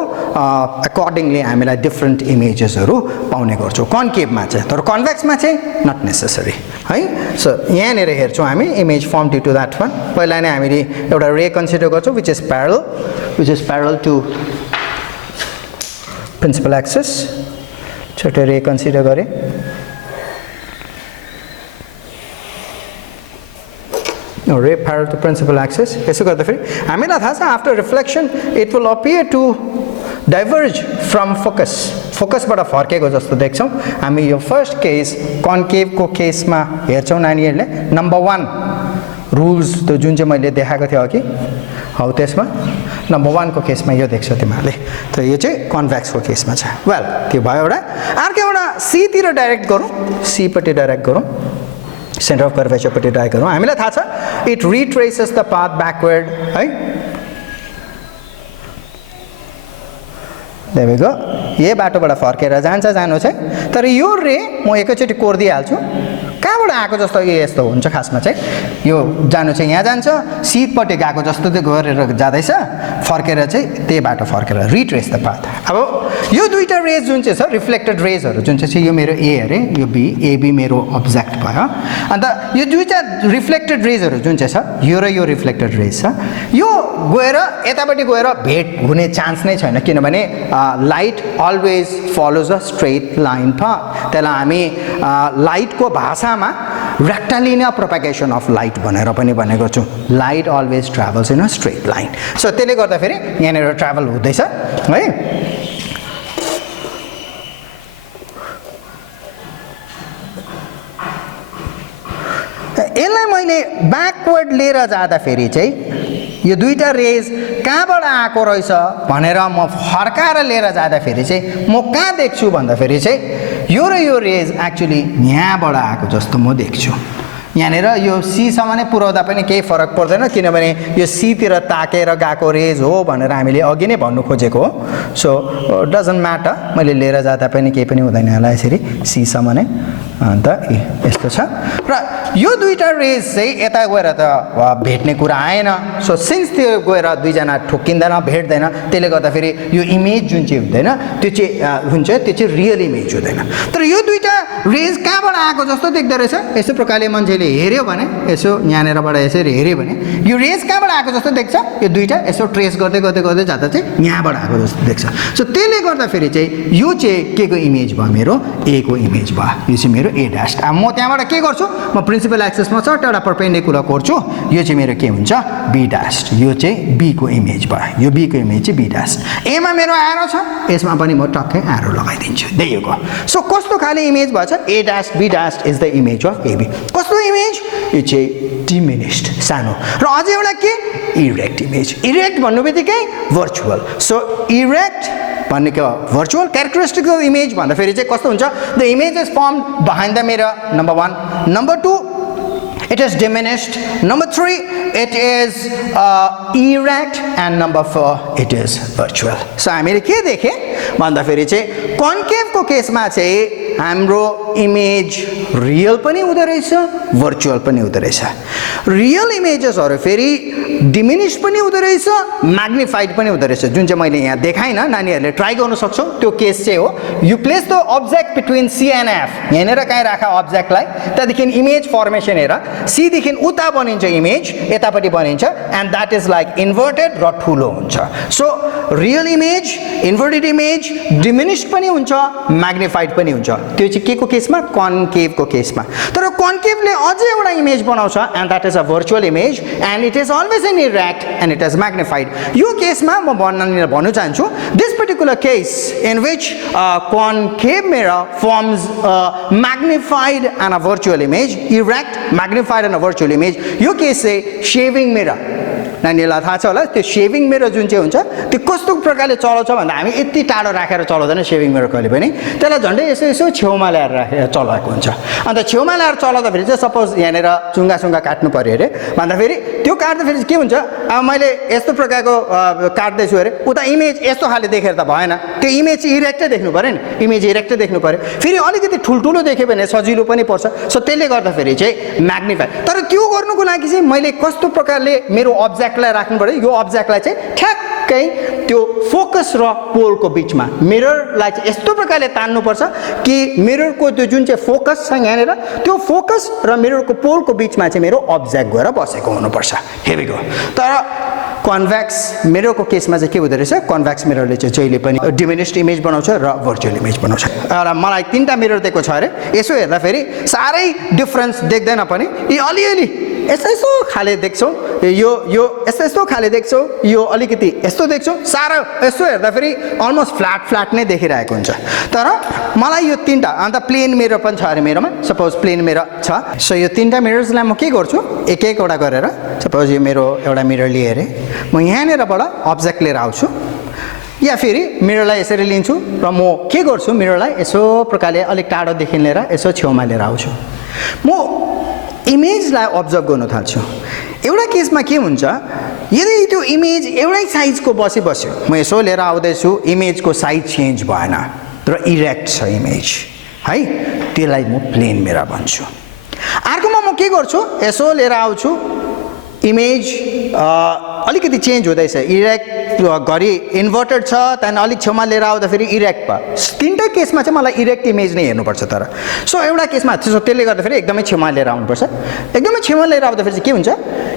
अकर्डिङली हामीलाई डिफ्रेन्ट इमेजेसहरू पाउने गर्छौँ कन्केभमा चाहिँ, तर कन्भेक्समा चाहिँ नट नेसेसरी है। सो यहाँनिर हेर्छौँ हामी image form due to that one. पहिला नै हामीले एउटा रे कन्सिडर गर्छौँ which is parallel to principal axis. छोटो रे कन्सिडर गरेँ, रे प्यारल टु प्रिन्सिपल एक्सिस। यसो गर्दाखेरि हामीलाई थाहा छ after reflection it will appear to diverge from फोकसबाट फर्केको जस्तो देख्छौँ हामी। यो फर्स्ट केस कन्केभको केसमा हेर्छौँ नानीहरूले, नम्बर 1 रुल्स त्यो जुन चाहिँ मैले देखाएको थिएँ अघि हौ त्यसमा नम्बर 1 को केसमा यो देख्छ तिमीहरूले, त यो चाहिँ कन्भेक्सको केसमा छ। वेल त्यो भयो एउटा। अर्को एउटा सीतिर डाइरेक्ट गरौँ, सीपट्टि डाइरेक्ट गरौँ, सेन्टर अफ कर्भेचरपट्टि डाइरेक्ट गरौँ। हामीलाई थाहा छ it retraces the path backward है। देखेको यही बाटोबाट फर्केर जानु चाहिँ, तर यो रे म एकैचोटि कोरिदिइहाल्छु कहाँबाट आएको जस्तो यस्तो हुन्छ खासमा चाहिँ, यो जानु चाहिँ यहाँ जान्छ, सिधपट्टि गएको जस्तो चाहिँ गरेर जाँदैछ, फर्केर चाहिँ त्यही बाटो फर्केर रिट्रेस द पाथ। अब यो दुईवटा रेज जुन चाहिँ छ रिफ्लेक्टेड रेजहरू जुन चाहिँ यो मेरो ए अरे यो बी, एबी मेरो अब्जेक्ट भयो। अन्त यो दुईवटा रिफ्लेक्टेड रेजहरू जुन चाहिँ छ यो र यो रिफ्लेक्टेड रेज छ, यो गएर यतापट्टि गएर भेट हुने चान्स नै छैन, किनभने light always follows a straight line path. त्यसलाई हामी लाइटको भाषामा रेक्टालिनियर प्रोपेगेसन अफ लाइट भनेर पनि भनेको छु। Light always travels in a straight line. So त्यसले गर्दाखेरि यहाँनिर ट्राभल हुँदैछ है। यसलाई मैले ब्याकवर्ड लिएर जाँदाखेरि चाहिँ यो दुईटा रेज कहाँबाट आएको रहेछ भनेर म फर्काएर लिएर जाँदाखेरि चाहिँ म कहाँ देख्छु भन्दाखेरि चाहिँ यो र यो रेज एक्चुअली यहाँबाट आएको जस्तो म देख्छु। यहाँनिर यो सीसम्म नै पुर्याउँदा पनि केही फरक पर्दैन, किनभने यो सीतिर ताकेर गएको रेज हो भनेर हामीले अघि नै भन्नु खोजेको हो। सो डजन्ट म्याटर, मैले लिएर जाँदा पनि केही पनि हुँदैन होला यसरी सीसम्म नै। अन्त यस्तो छ र यो दुईटा रेज चाहिँ यता गएर त भेट्ने कुरा आएन। सो सिन्स त्यो गएर दुईजना ठोकिँदैन भेट्दैन, त्यसले गर्दाखेरि यो इमेज जुन चाहिँ हुँदैन त्यो चाहिँ हुन्छ, त्यो चाहिँ रियल इमेज हुँदैन। तर यो दुईटा रेज कहाँबाट आएको जस्तो देख्दो रहेछ। यस्तो प्रकारले मान्छेले हेऱ्यो भने, यसो यहाँनिरबाट यसरी हेऱ्यो भने यो रेज कहाँबाट आएको जस्तो देख्छ। यो दुईटा यसो ट्रेस गर्दै गर्दै गर्दै जाँदा चाहिँ यहाँबाट आएको जस्तो देख्छ। सो त्यसले गर्दाखेरि चाहिँ यो चाहिँ के को इमेज भयो, मेरो ए को इमेज भयो। यो चाहिँ मेरो ए ड्यास। अब म त्यहाँबाट के गर्छु, म प्रिन्सिपल एक्सिसमा चट्ट एउटा परपेन्डिकुलर कोर्छु, यो चाहिँ मेरो के हुन्छ बी ड्यास। यो चाहिँ बी को इमेज भयो, यो बी को इमेज चाहिँ बी ड्यास। एमा मेरो एरो छ, यसमा पनि म टक्कै एरो लगाइदिन्छु। त्यही हो। सो कस्तो खाले इमेज भएछ, A dash B dash is the image of AB. कस्तो इमेज, यो चाहिँ डिमिनिस्ड सानो, र अझै एउटा के इरेक्ट इमेज। इरेक्ट भन्नु बित्तिकै भर्चुअल। सो इरेक्ट भनेको भर्चुअल क्यारेक्टरिस्टिक्स अफ इमेज भन्दाखेरि चाहिँ कस्तो हुन्छ, the image is firmed behind the mirror, number 1। Number 2 it is diminished, number 3 it is erect, and number 4 it is virtual. So हामीले के देखे भन्दाखेरि चाहिँ कन्केभको केसमा चाहिँ हाम्रो इमेज रियल पनि हुँदो रहेछ भर्चुअल पनि हुँदो रहेछ रियल इमेजेसहरु फेरि डिमिनिश पनि हुँदो रहेछ म्याग्निफाइड पनि हुँदो रहेछ जुन चाहिँ मैले यहाँ देखाइन नानीहरुले ट्राई गर्न सक्छौ त्यो केस चाहिँ हो you place the object between C and F यहाँनेर कहाँ राखा अब्जेक्टलाई त्यहाँदेखि इमेज फर्मेसन हेर सी देखि उता बनिन्छ इमेज यतापट्टि बनिन्छ and that is like inverted र ठुलो हुन्छ so real image inverted image diminish पनि हुन्छ म्याग्निफाइड पनि हुन्छ त्यो चाहिँ के को केसमा कन्केभ को केसमा तर कन्केभले अझै एउटा इमेज बनाउँछ and that is a virtual image and it is always in erect and it is magnified यो केसमा म भन्नु चाहन्छु this particular case in which concave mirror forms a magnified and a virtual image erect magnified and a virtual image यो case चाहिँ शेविङ mirror नानीहरुलाई थाहा छ होला त्यो शेविङ मिरर जुन चाहिँ हुन्छ त्यो कस्तो प्रकारले चलाउँछ भन्दा हामी यति टाढो राखेर चलाउँदैन शेविङ मिरर कहिले पनि त्यसलाई झन्डै यसो यसो छेउमा ल्याएर राखेर चलाएको हुन्छ अन्त छेउमा ल्याएर चलाउँदाखेरि चाहिँ सपोज यहाँनेर चुङ्गा सुङ्गा काट्नु पर्यो अरे भन्दाखेरि त्यो काट्दाखेरि के हुन्छ अब मैले यस्तो प्रकारको काट्दैछु अरे उता इमेज यस्तो खाले देखेर त भएन त्यो इमेज चाहिँ इरेक्टै देख्नु पर्यो नि इमेज इरेक्टै देख्नु पर्यो फेरि अलिकति ठुल्ठुलो देख्यो भने सजिलो पनि पर्छ सो त्यसले गर्दाखेरि चाहिँ म्याग्निफाई तर त्यो गर्नुको लागि चाहिँ मैले कस्तो प्रकारले मेरो अब्जेक्टलाई राख्नु पर्यो यो अब्जेक्टलाई चाहिँ ठ्याक्कै त्यो फोकस र पोलको बीचमा मिररलाई चाहिँ यस्तो प्रकारले तान्नु पर्छ कि मिररको त्यो जुन चाहिँ फोकस छ यहाँनेर त्यो फोकस र मिररको पोलको बीचमा चाहिँ मेरो अब्जेक्ट गएर बसेको हुनुपर्छ हियर वी गो तर कन्भेक्स मिररको केसमा चाहिँ के हुँदो रहेछ कन्भेक्स मिररले चाहिँ जहिले पनि डिमिनिस्ड इमेज बनाउँछ र भर्चुअल इमेज बनाउँछ र मलाई तीनटा मिरर दिएको छ अरे यसो हेर्दा फेरि सारै डिफरेन्स देख्दैन पनि यी अलिअलि यस्तो यस्तो खाले देख्छौ यो यस्तो यस्तो खाले देख्छौ यो अलिकति यस्तो देख्छौ सारा यस्तो हेर्दा फेरि अलमोस्ट फ्ल्याट नै देखिरहेको हुन्छ तर मलाई यो तीनटा अन्त प्लेन मिरर पनि छ अरे मेरोमा सपोज प्लेन मिरर छ सो यो तीनटा मिरर्सलाई म के गर्छु एक एकवटा गरेर सपोज यो मेरो एउटा मिरर लिएँ अरे म यहाँनेरबाट अब्जेक्ट लिएर आउँछु या फेरि मिररलाई यसरी लिन्छु र म के गर्छु मिररलाई यसो प्रकारले अलिक टाढोदेखि लिएर यसो छेउमा लिएर आउँछु म इमेजलाई अब्जर्भ गर्न थाल्छु एउटा केसमा के हुन्छ यदि त्यो इमेज एउटै साइजको बस्यो म यसो लिएर आउँदैछु इमेजको साइज चेन्ज भएन र इरेक्ट छ इमेज है त्यसलाई म प्लेन मिरर भन्छु अर्कोमा म के गर्छु यसो लिएर आउँछु इमेज अलिकति चेन्ज हुँदैछ इरेक्ट घरि इन्भर्टेड छ त्यहाँदेखि अलिक छेउमा लिएर आउँदाखेरि इरेक्ट भयो तीनटा केसमा चाहिँ मलाई इरेक्ट इमेज नै हेर्नुपर्छ तर सो एउटा केसमा त्यसले गर्दाखेरि एकदमै छेउमा लिएर आउनुपर्छ एकदमै छेउमा लिएर आउँदाखेरि चाहिँ के हुन्छ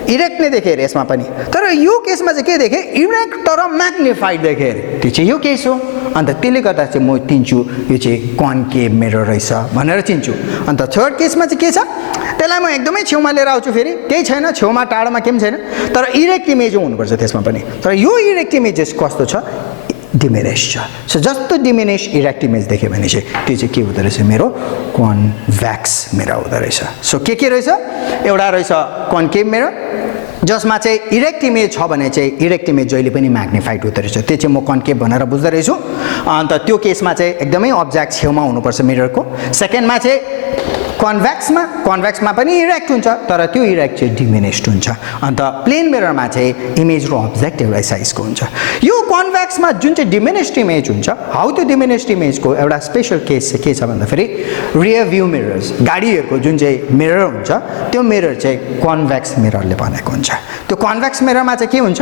इरेक्ट नै देखेँ अरे यसमा पनि तर यो केसमा चाहिँ के देखेँ इरेक्ट तर म्याग्निफाइड देखेँ अरे त्यो चाहिँ यो केस हो अन्त त्यसले गर्दा चाहिँ म चिन्छु यो चाहिँ कन्केभ मिरर रहेछ भनेर चिन्छु अन्त थर्ड केसमा चाहिँ के छ त्यसलाई म एकदमै छेउमा लिएर आउँछु फेरि केही छैन छेउमा टाढोमा केही पनि छैन तर इरेक्ट इमेज हुनुपर्छ त्यसमा पनि तर यो इरेक्ट इमेज कस्तो छ डिमिनिश छ सो जस्तो डिमिनिश इरेक्ट इमेज देख्यो भने चाहिँ त्यो चाहिँ के हुँदो रहेछ मेरो कन्भेक्स मिरर हुँदो रहेछ सो के रहेछ एउटा रहेछ कन्केभ मिरर जसमा चाहिँ इरेक्ट इमेज छ भने चाहिँ इरेक्ट इमेज जहिले पनि म्याग्निफाइड हुँदो रहेछ त्यो चाहिँ म कन्केभ भनेर बुझ्दो रहेछु अन्त त्यो केसमा चाहिँ एकदमै अब्जेक्ट छेउमा हुनुपर्छ मिररको सेकेन्डमा चाहिँ कन्भेक्समा पनि इरेक्ट हुन्छ तर त्यो इरेक्ट चाहिँ डिमिनिस्ड हुन्छ अन्त प्लेन मिररमा चाहिँ इमेज र अब्जेक्ट एउटै साइजको हुन्छ यो कन्भेक्समा जुन चाहिँ डिमिनिस्ड इमेज हुन्छ हाउ त्यो डिमिनिस्ड इमेजको एउटा स्पेशल केस चाहिँ के छ भन्दाखेरि रियर भ्यू मिरर्स गाडीहरूको जुन चाहिँ मिरर हुन्छ त्यो मिरर चाहिँ कन्भेक्स मिररले बनेको हुन्छ त्यो कन्भेक्स मिररमा चाहिँ के हुन्छ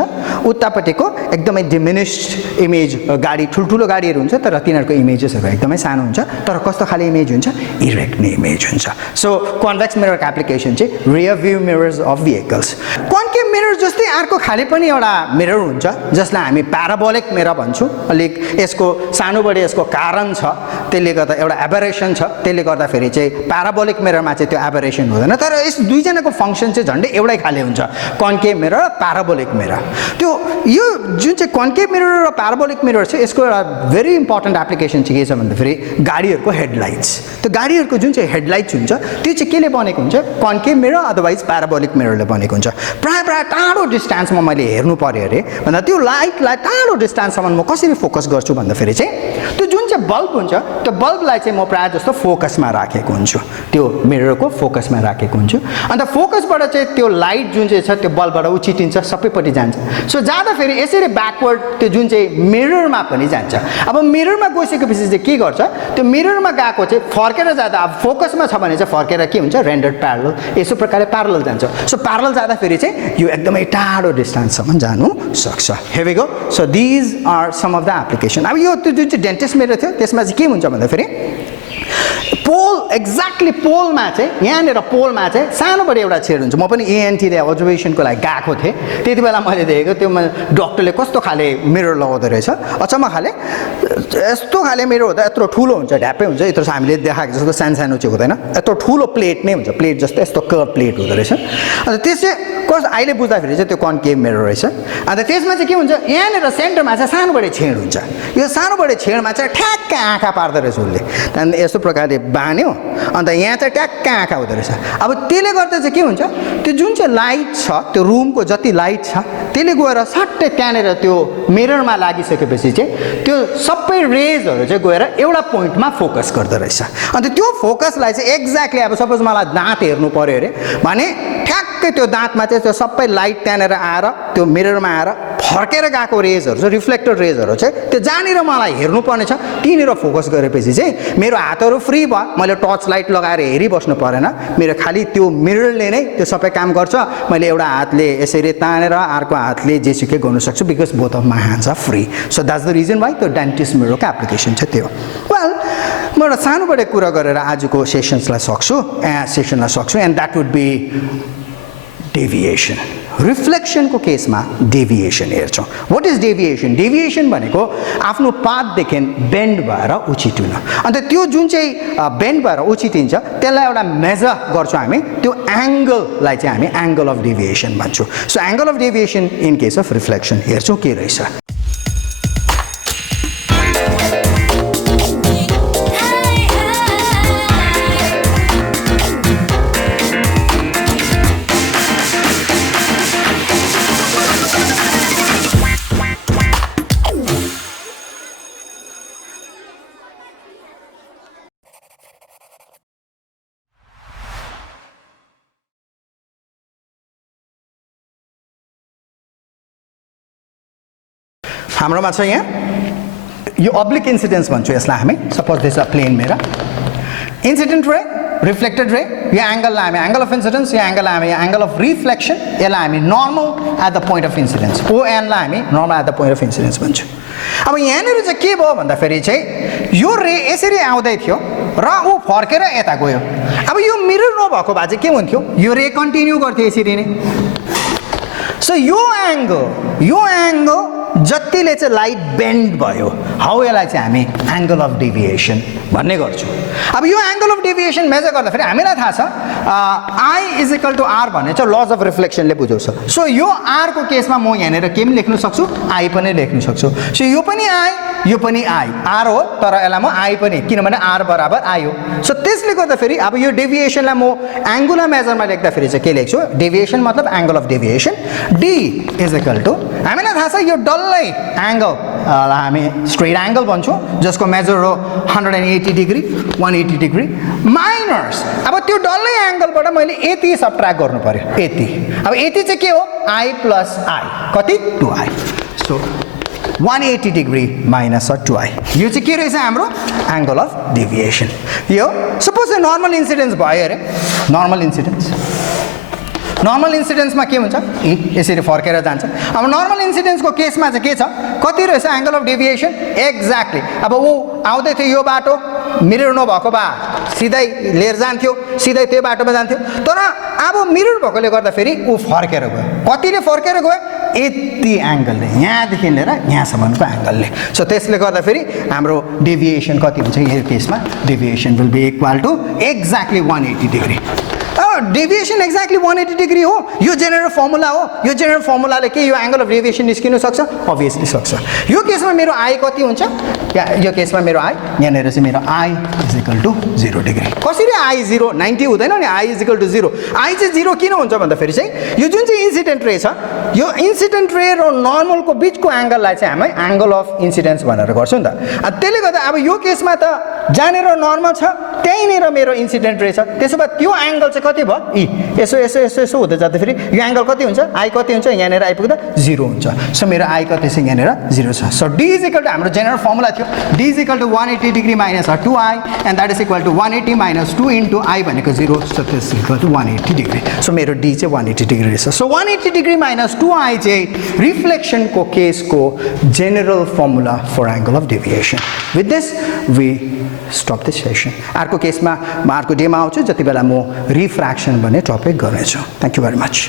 उतापट्टिको एकदमै डिमिनिस्ड इमेज गाडी ठुल्ठुलो गाडीहरू हुन्छ तर तिनीहरूको इमेजेसहरू एकदमै सानो हुन्छ तर कस्तो खाले इमेज हुन्छ इरेक्ट नै इमेज हुन्छ सो कन्भेक्स मिररको एप्लिकेसन चाहिँ rear view mirrors of vehicles concave mirror जस्तै अर्को खाले पनि एउटा मिरर हुन्छ जसलाई हामी प्याराबोलिक मिरर भन्छौँ अलिक यसको सानोबडे यसको कारण छ त्यसले गर्दा एउटा एबरेसन छ त्यसले गर्दाखेरि चाहिँ प्याराबोलिक मिररमा चाहिँ त्यो एबरेसन हुँदैन तर यस दुईजनाको फङ्सन चाहिँ झन्डै एउटै खाले हुन्छ कन्केभ मिरर र प्याराबोलिक मिरर त्यो यो जुन चाहिँ कन्केभ मिरर र प्याराबोलिक मिरर छ यसको एउटा भेरी इम्पोर्टेन्ट एप्लिकेसन चाहिँ के छ भन्दाखेरि गाडीहरूको हेडलाइट्स त्यो गाडीहरूको जुन चाहिँ हेडलाइट्स हुन्छ त्यो चाहिँ केले बनेको हुन्छ कन्केभ मिरर अदरवाइज प्याराबोलिक मिररले बनेको हुन्छ प्राय टाढो डिस्टेन्समा मैले हेर्नु पर्यो अरे भन्दा त्यो लाइटलाई टाढो डिस्टेन्ससम्म म कसरी फोकस गर्छु भन्दाखेरि चाहिँ त्यो जुन चाहिँ चाहिँ बल्ब हुन्छ त्यो बल्बलाई चाहिँ म प्रायः जस्तो फोकसमा राखेको हुन्छु त्यो मिररको फोकसमा राखेको हुन्छु अन्त फोकसबाट चाहिँ त्यो लाइट जुन चाहिँ छ त्यो बल्बबाट उछिटिन्छ सबैपट्टि जान्छ सो जाँदाखेरि यसरी ब्याकवर्ड त्यो जुन चाहिँ मिररमा पनि जान्छ अब मिररमा गइसकेपछि चाहिँ के गर्छ त्यो मिररमा गएको चाहिँ फर्केर जाँदा अब फोकसमा छ भने चाहिँ फर्केर के हुन्छ रेन्डर्ड प्यारलल यसो प्रकारले प्यारलल जान्छ सो प्यारलल जाँदाखेरि चाहिँ यो एकदमै टाढो डिस्टेन्ससम्म जानु सक्छ here we go so these are some of the application अब यो त्यो जुन चाहिँ डेन्टिस्ट मिरर थियो त्यसमा चाहिँ के हुन्छ भन्दाखेरि पोल एक्ज्याक्टली पोलमा चाहिँ यहाँनिर पोलमा चाहिँ सानोबडे एउटा छेड हुन्छ म पनि एएनटीले अब्जर्भेसनको लागि गएको थिएँ त्यति बेला मैले देखेको त्यो डक्टरले कस्तो खाले मिरर लगाउँदो रहेछ अचम्म खाले यस्तो खाले मिरर हुँदा यत्रो ठुलो हुन्छ ढ्याप्पै हुन्छ यत्रो हामीले देखाएको जस्तो सानो चाहिँ हुँदैन यत्रो ठुलो प्लेट नै हुन्छ प्लेट जस्तो यस्तो कर्भ प्लेट हुँदो रहेछ अन्त त्यस चाहिँ कस्तो अहिले बुझ्दाखेरि चाहिँ त्यो कन्केभ मिरर रहेछ अन्त त्यसमा चाहिँ के हुन्छ यहाँनिर सेन्टरमा चाहिँ सानोबडे छेड हुन्छ यो सानोबडे छेडमा चाहिँ ठ्याक्क आँखा पार्दो रहेछ उसले त्यहाँदेखि यस्तो प्रकारले बान्यो अन्त यहाँ चाहिँ ट्याक्क आँखा हुँदो रहेछ अब त्यसले गर्दा चाहिँ के हुन्छ त्यो जुन चाहिँ लाइट छ त्यो रुमको जति लाइट छ त्यसले गएर सट्टै त्यहाँनिर त्यो मिररमा लागिसकेपछि चाहिँ त्यो सबै रेजहरू चाहिँ गएर एउटा पोइन्टमा फोकस गर्दो रहेछ अन्त त्यो फोकसलाई चाहिँ एक्ज्याक्टली अब सपोज मलाई दाँत हेर्नु पर्यो अरे भने ठ्याक्कै त्यो दाँतमा चाहिँ त्यो सबै लाइट त्यहाँनिर आएर त्यो मिररमा आएर फर्केर गएको रेजहरू चाहिँ रिफ्लेक्टेड रेजहरू चाहिँ त्यो जहाँनिर मलाई हेर्नुपर्ने छ त्यहीँनिर फोकस गरेपछि चाहिँ मेरो हातहरू फ्री भयो मैले टर्च लाइट लगाएर हेरिबस्नु परेन मेरो खालि त्यो मिररले नै त्यो सबै काम गर्छ मैले एउटा हातले यसरी तानेर अर्को हातले जेसुकै गर्न सक्छु because both of my hands are free so that's the reason why त्यो डेन्टिस्ट मिररको एप्लिकेसन छ त्यो वेल म एउटा सानोबडे कुरा गरेर आजको सेसनलाई सक्छु and that would be deviation रिफ्लेक्सनको केसमा डेभिएसन हेर्छौँ व्हाट इज डेभिएसन डेभिएसन भनेको आफ्नो पाथदेखि बेन्ड भएर उछिटिनु अन्त त्यो जुन चाहिँ बेन्ड भएर उछिटिन्छ त्यसलाई एउटा मेजर गर्छौँ हामी त्यो एङ्गललाई चाहिँ हामी एङ्गल अफ डेभिएसन भन्छौँ so angle of deviation in case of reflection हेर्छौँ के रहेछ हाम्रोमा छ यहाँ यो अब्लिक इन्सिडेन्स भन्छु यसलाई हामी suppose this a plane mirror incident ray reflected ray यो एङ्गललाई हामी एङ्गल अफ इन्सिडेन्स यो एङ्गललाई हामी एङ्गल अफ रिफ्लेक्सन यसलाई हामी normal at the point of incidence ओएनलाई हामी normal at the point of incidence भन्छौँ अब यहाँनिर चाहिँ के भयो भन्दाखेरि चाहिँ यो रे यसरी आउँदै थियो र ऊ फर्केर यता गयो अब यो मिरर नभएको भए चाहिँ के हुन्थ्यो यो रे कन्टिन्यू गर्थ्यो यसरी नै सो यो एङ्गल जतिले चाहिँ लाइट बेन्ड भयो हौ यसलाई चाहिँ हामी एङ्गल अफ डेभिएसन भन्ने गर्छौँ अब यो एङ्गल अफ डेभिएसन मेजर गर्दाखेरि हामीलाई थाहा छ i is equal to r भन्ने चाहिँ लज अफ रिफ्लेक्सनले बुझाउँछ सो यो आरको केसमा म यहाँनिर के पनि लेख्न सक्छु आई पनि लेख्न सक्छु सो यो पनि आई आर हो तर यसलाई म आई पनि किनभने आर बराबर आई हो सो त्यसले गर्दाखेरि अब यो डेभिएसनलाई म एङ्गुलर मेजरमा लेख्दाखेरि चाहिँ के लेख्छु डेभिएसन मतलब angle of deviation d is equal to हामीलाई थाहा छ यो डल्लै एङ्गल हामी स्ट्रेट एङ्गल भन्छौँ जसको मेजर हो 180 डिग्री 180 डिग्री माइनस अब त्यो डल्लै एङ्गलबाट मैले यति सबट्र्याक्ट गर्नु पर्यो यति अब यति चाहिँ के हो आई प्लस आई कति 2i so 180 degree minus 2i यो चाहिँ के रहेछ हाम्रो एङ्गल अफ डेभिएसन यो सपोज नर्मल इन्सिडेन्स भयो अरे नर्मल इन्सिडेन्समा के हुन्छ यसरी फर्केर जान्छ अब नर्मल इन्सिडेन्सको केसमा चाहिँ के छ कति रहेछ एङ्गल अफ डेभिएसन एक्ज्याक्टली अब ऊ आउँदै थियो यो बाटो मिरर नभएको भए सिधै लिएर जान्थ्यो सिधै त्यो बाटोमा जान्थ्यो तर अब मिरर भएकोले गर्दाखेरि ऊ फर्केर गयो कतिले फर्केर गयो यति एङ्गलले यहाँदेखि लिएर यहाँसम्मको एङ्गलले सो त्यसले गर्दाखेरि हाम्रो डेभिएसन कति हुन्छ यो केसमा deviation will be equal to exactly 180 degree deviation exactly 180 degree हो यो जेनरल फर्मुला हो यो जेनरल फर्मुलाले के यो एंगल अफ डेभिएसन निस्किन सक्छ अभियसली सक्छ यो केसमा मेरो आई कति हुन्छ यो केसमा मेरो आई यहाँनिर चाहिँ मेरो i is equal to 0 degree कसरी आई 0 90 हुँदैन नि i is equal to 0 i चाहिँ 0 किन हुन्छ भन्दाखेरि चाहिँ यो जुन चाहिँ इन्सिडेन्ट रे छ यो इन्सिडेन्ट रे र नर्मलको बीचको एंगललाई चाहिँ हामी एंगल अफ इन्सिडेन्स भनेर गर्छौं नि त त्यसले गर्दा अब यो केसमा त जानेर नर्मल छ त्यहीँनिर मेरो इन्सिडेन्ट रे छ त्यसो भए त्यो एंगल चाहिँ कति भयो ई यसो यसो यसो यसो हुँदै जाँदाखेरि यो एंगल कति हुन्छ आई कति हुन्छ यहाँनिर आइपुग्दा 0 हुन्छ सो मेरो आई कति छ यहाँनिर 0 छ so d is equal to हाम्रो जेनरल फर्मुला थियो d is equal to 180 degree minus 2i and that is equal to 180 minus 2 into i भनेको 0 सो त्यस इक्वल टु 180 डिग्री सो मेरो d चाहिँ 180 डिग्री रहेछ सो 180 डिग्री माइनस 2i चाहिँ रिफ्लेक्सनको केसको general formula for angle of deviation with this we stop this session अर्को केसमा म अर्को डेमा आउँछु जति बेला म रिफ्र्याक्सन भन्ने टपिक गर्नेछु थ्यांक यू भेरी मच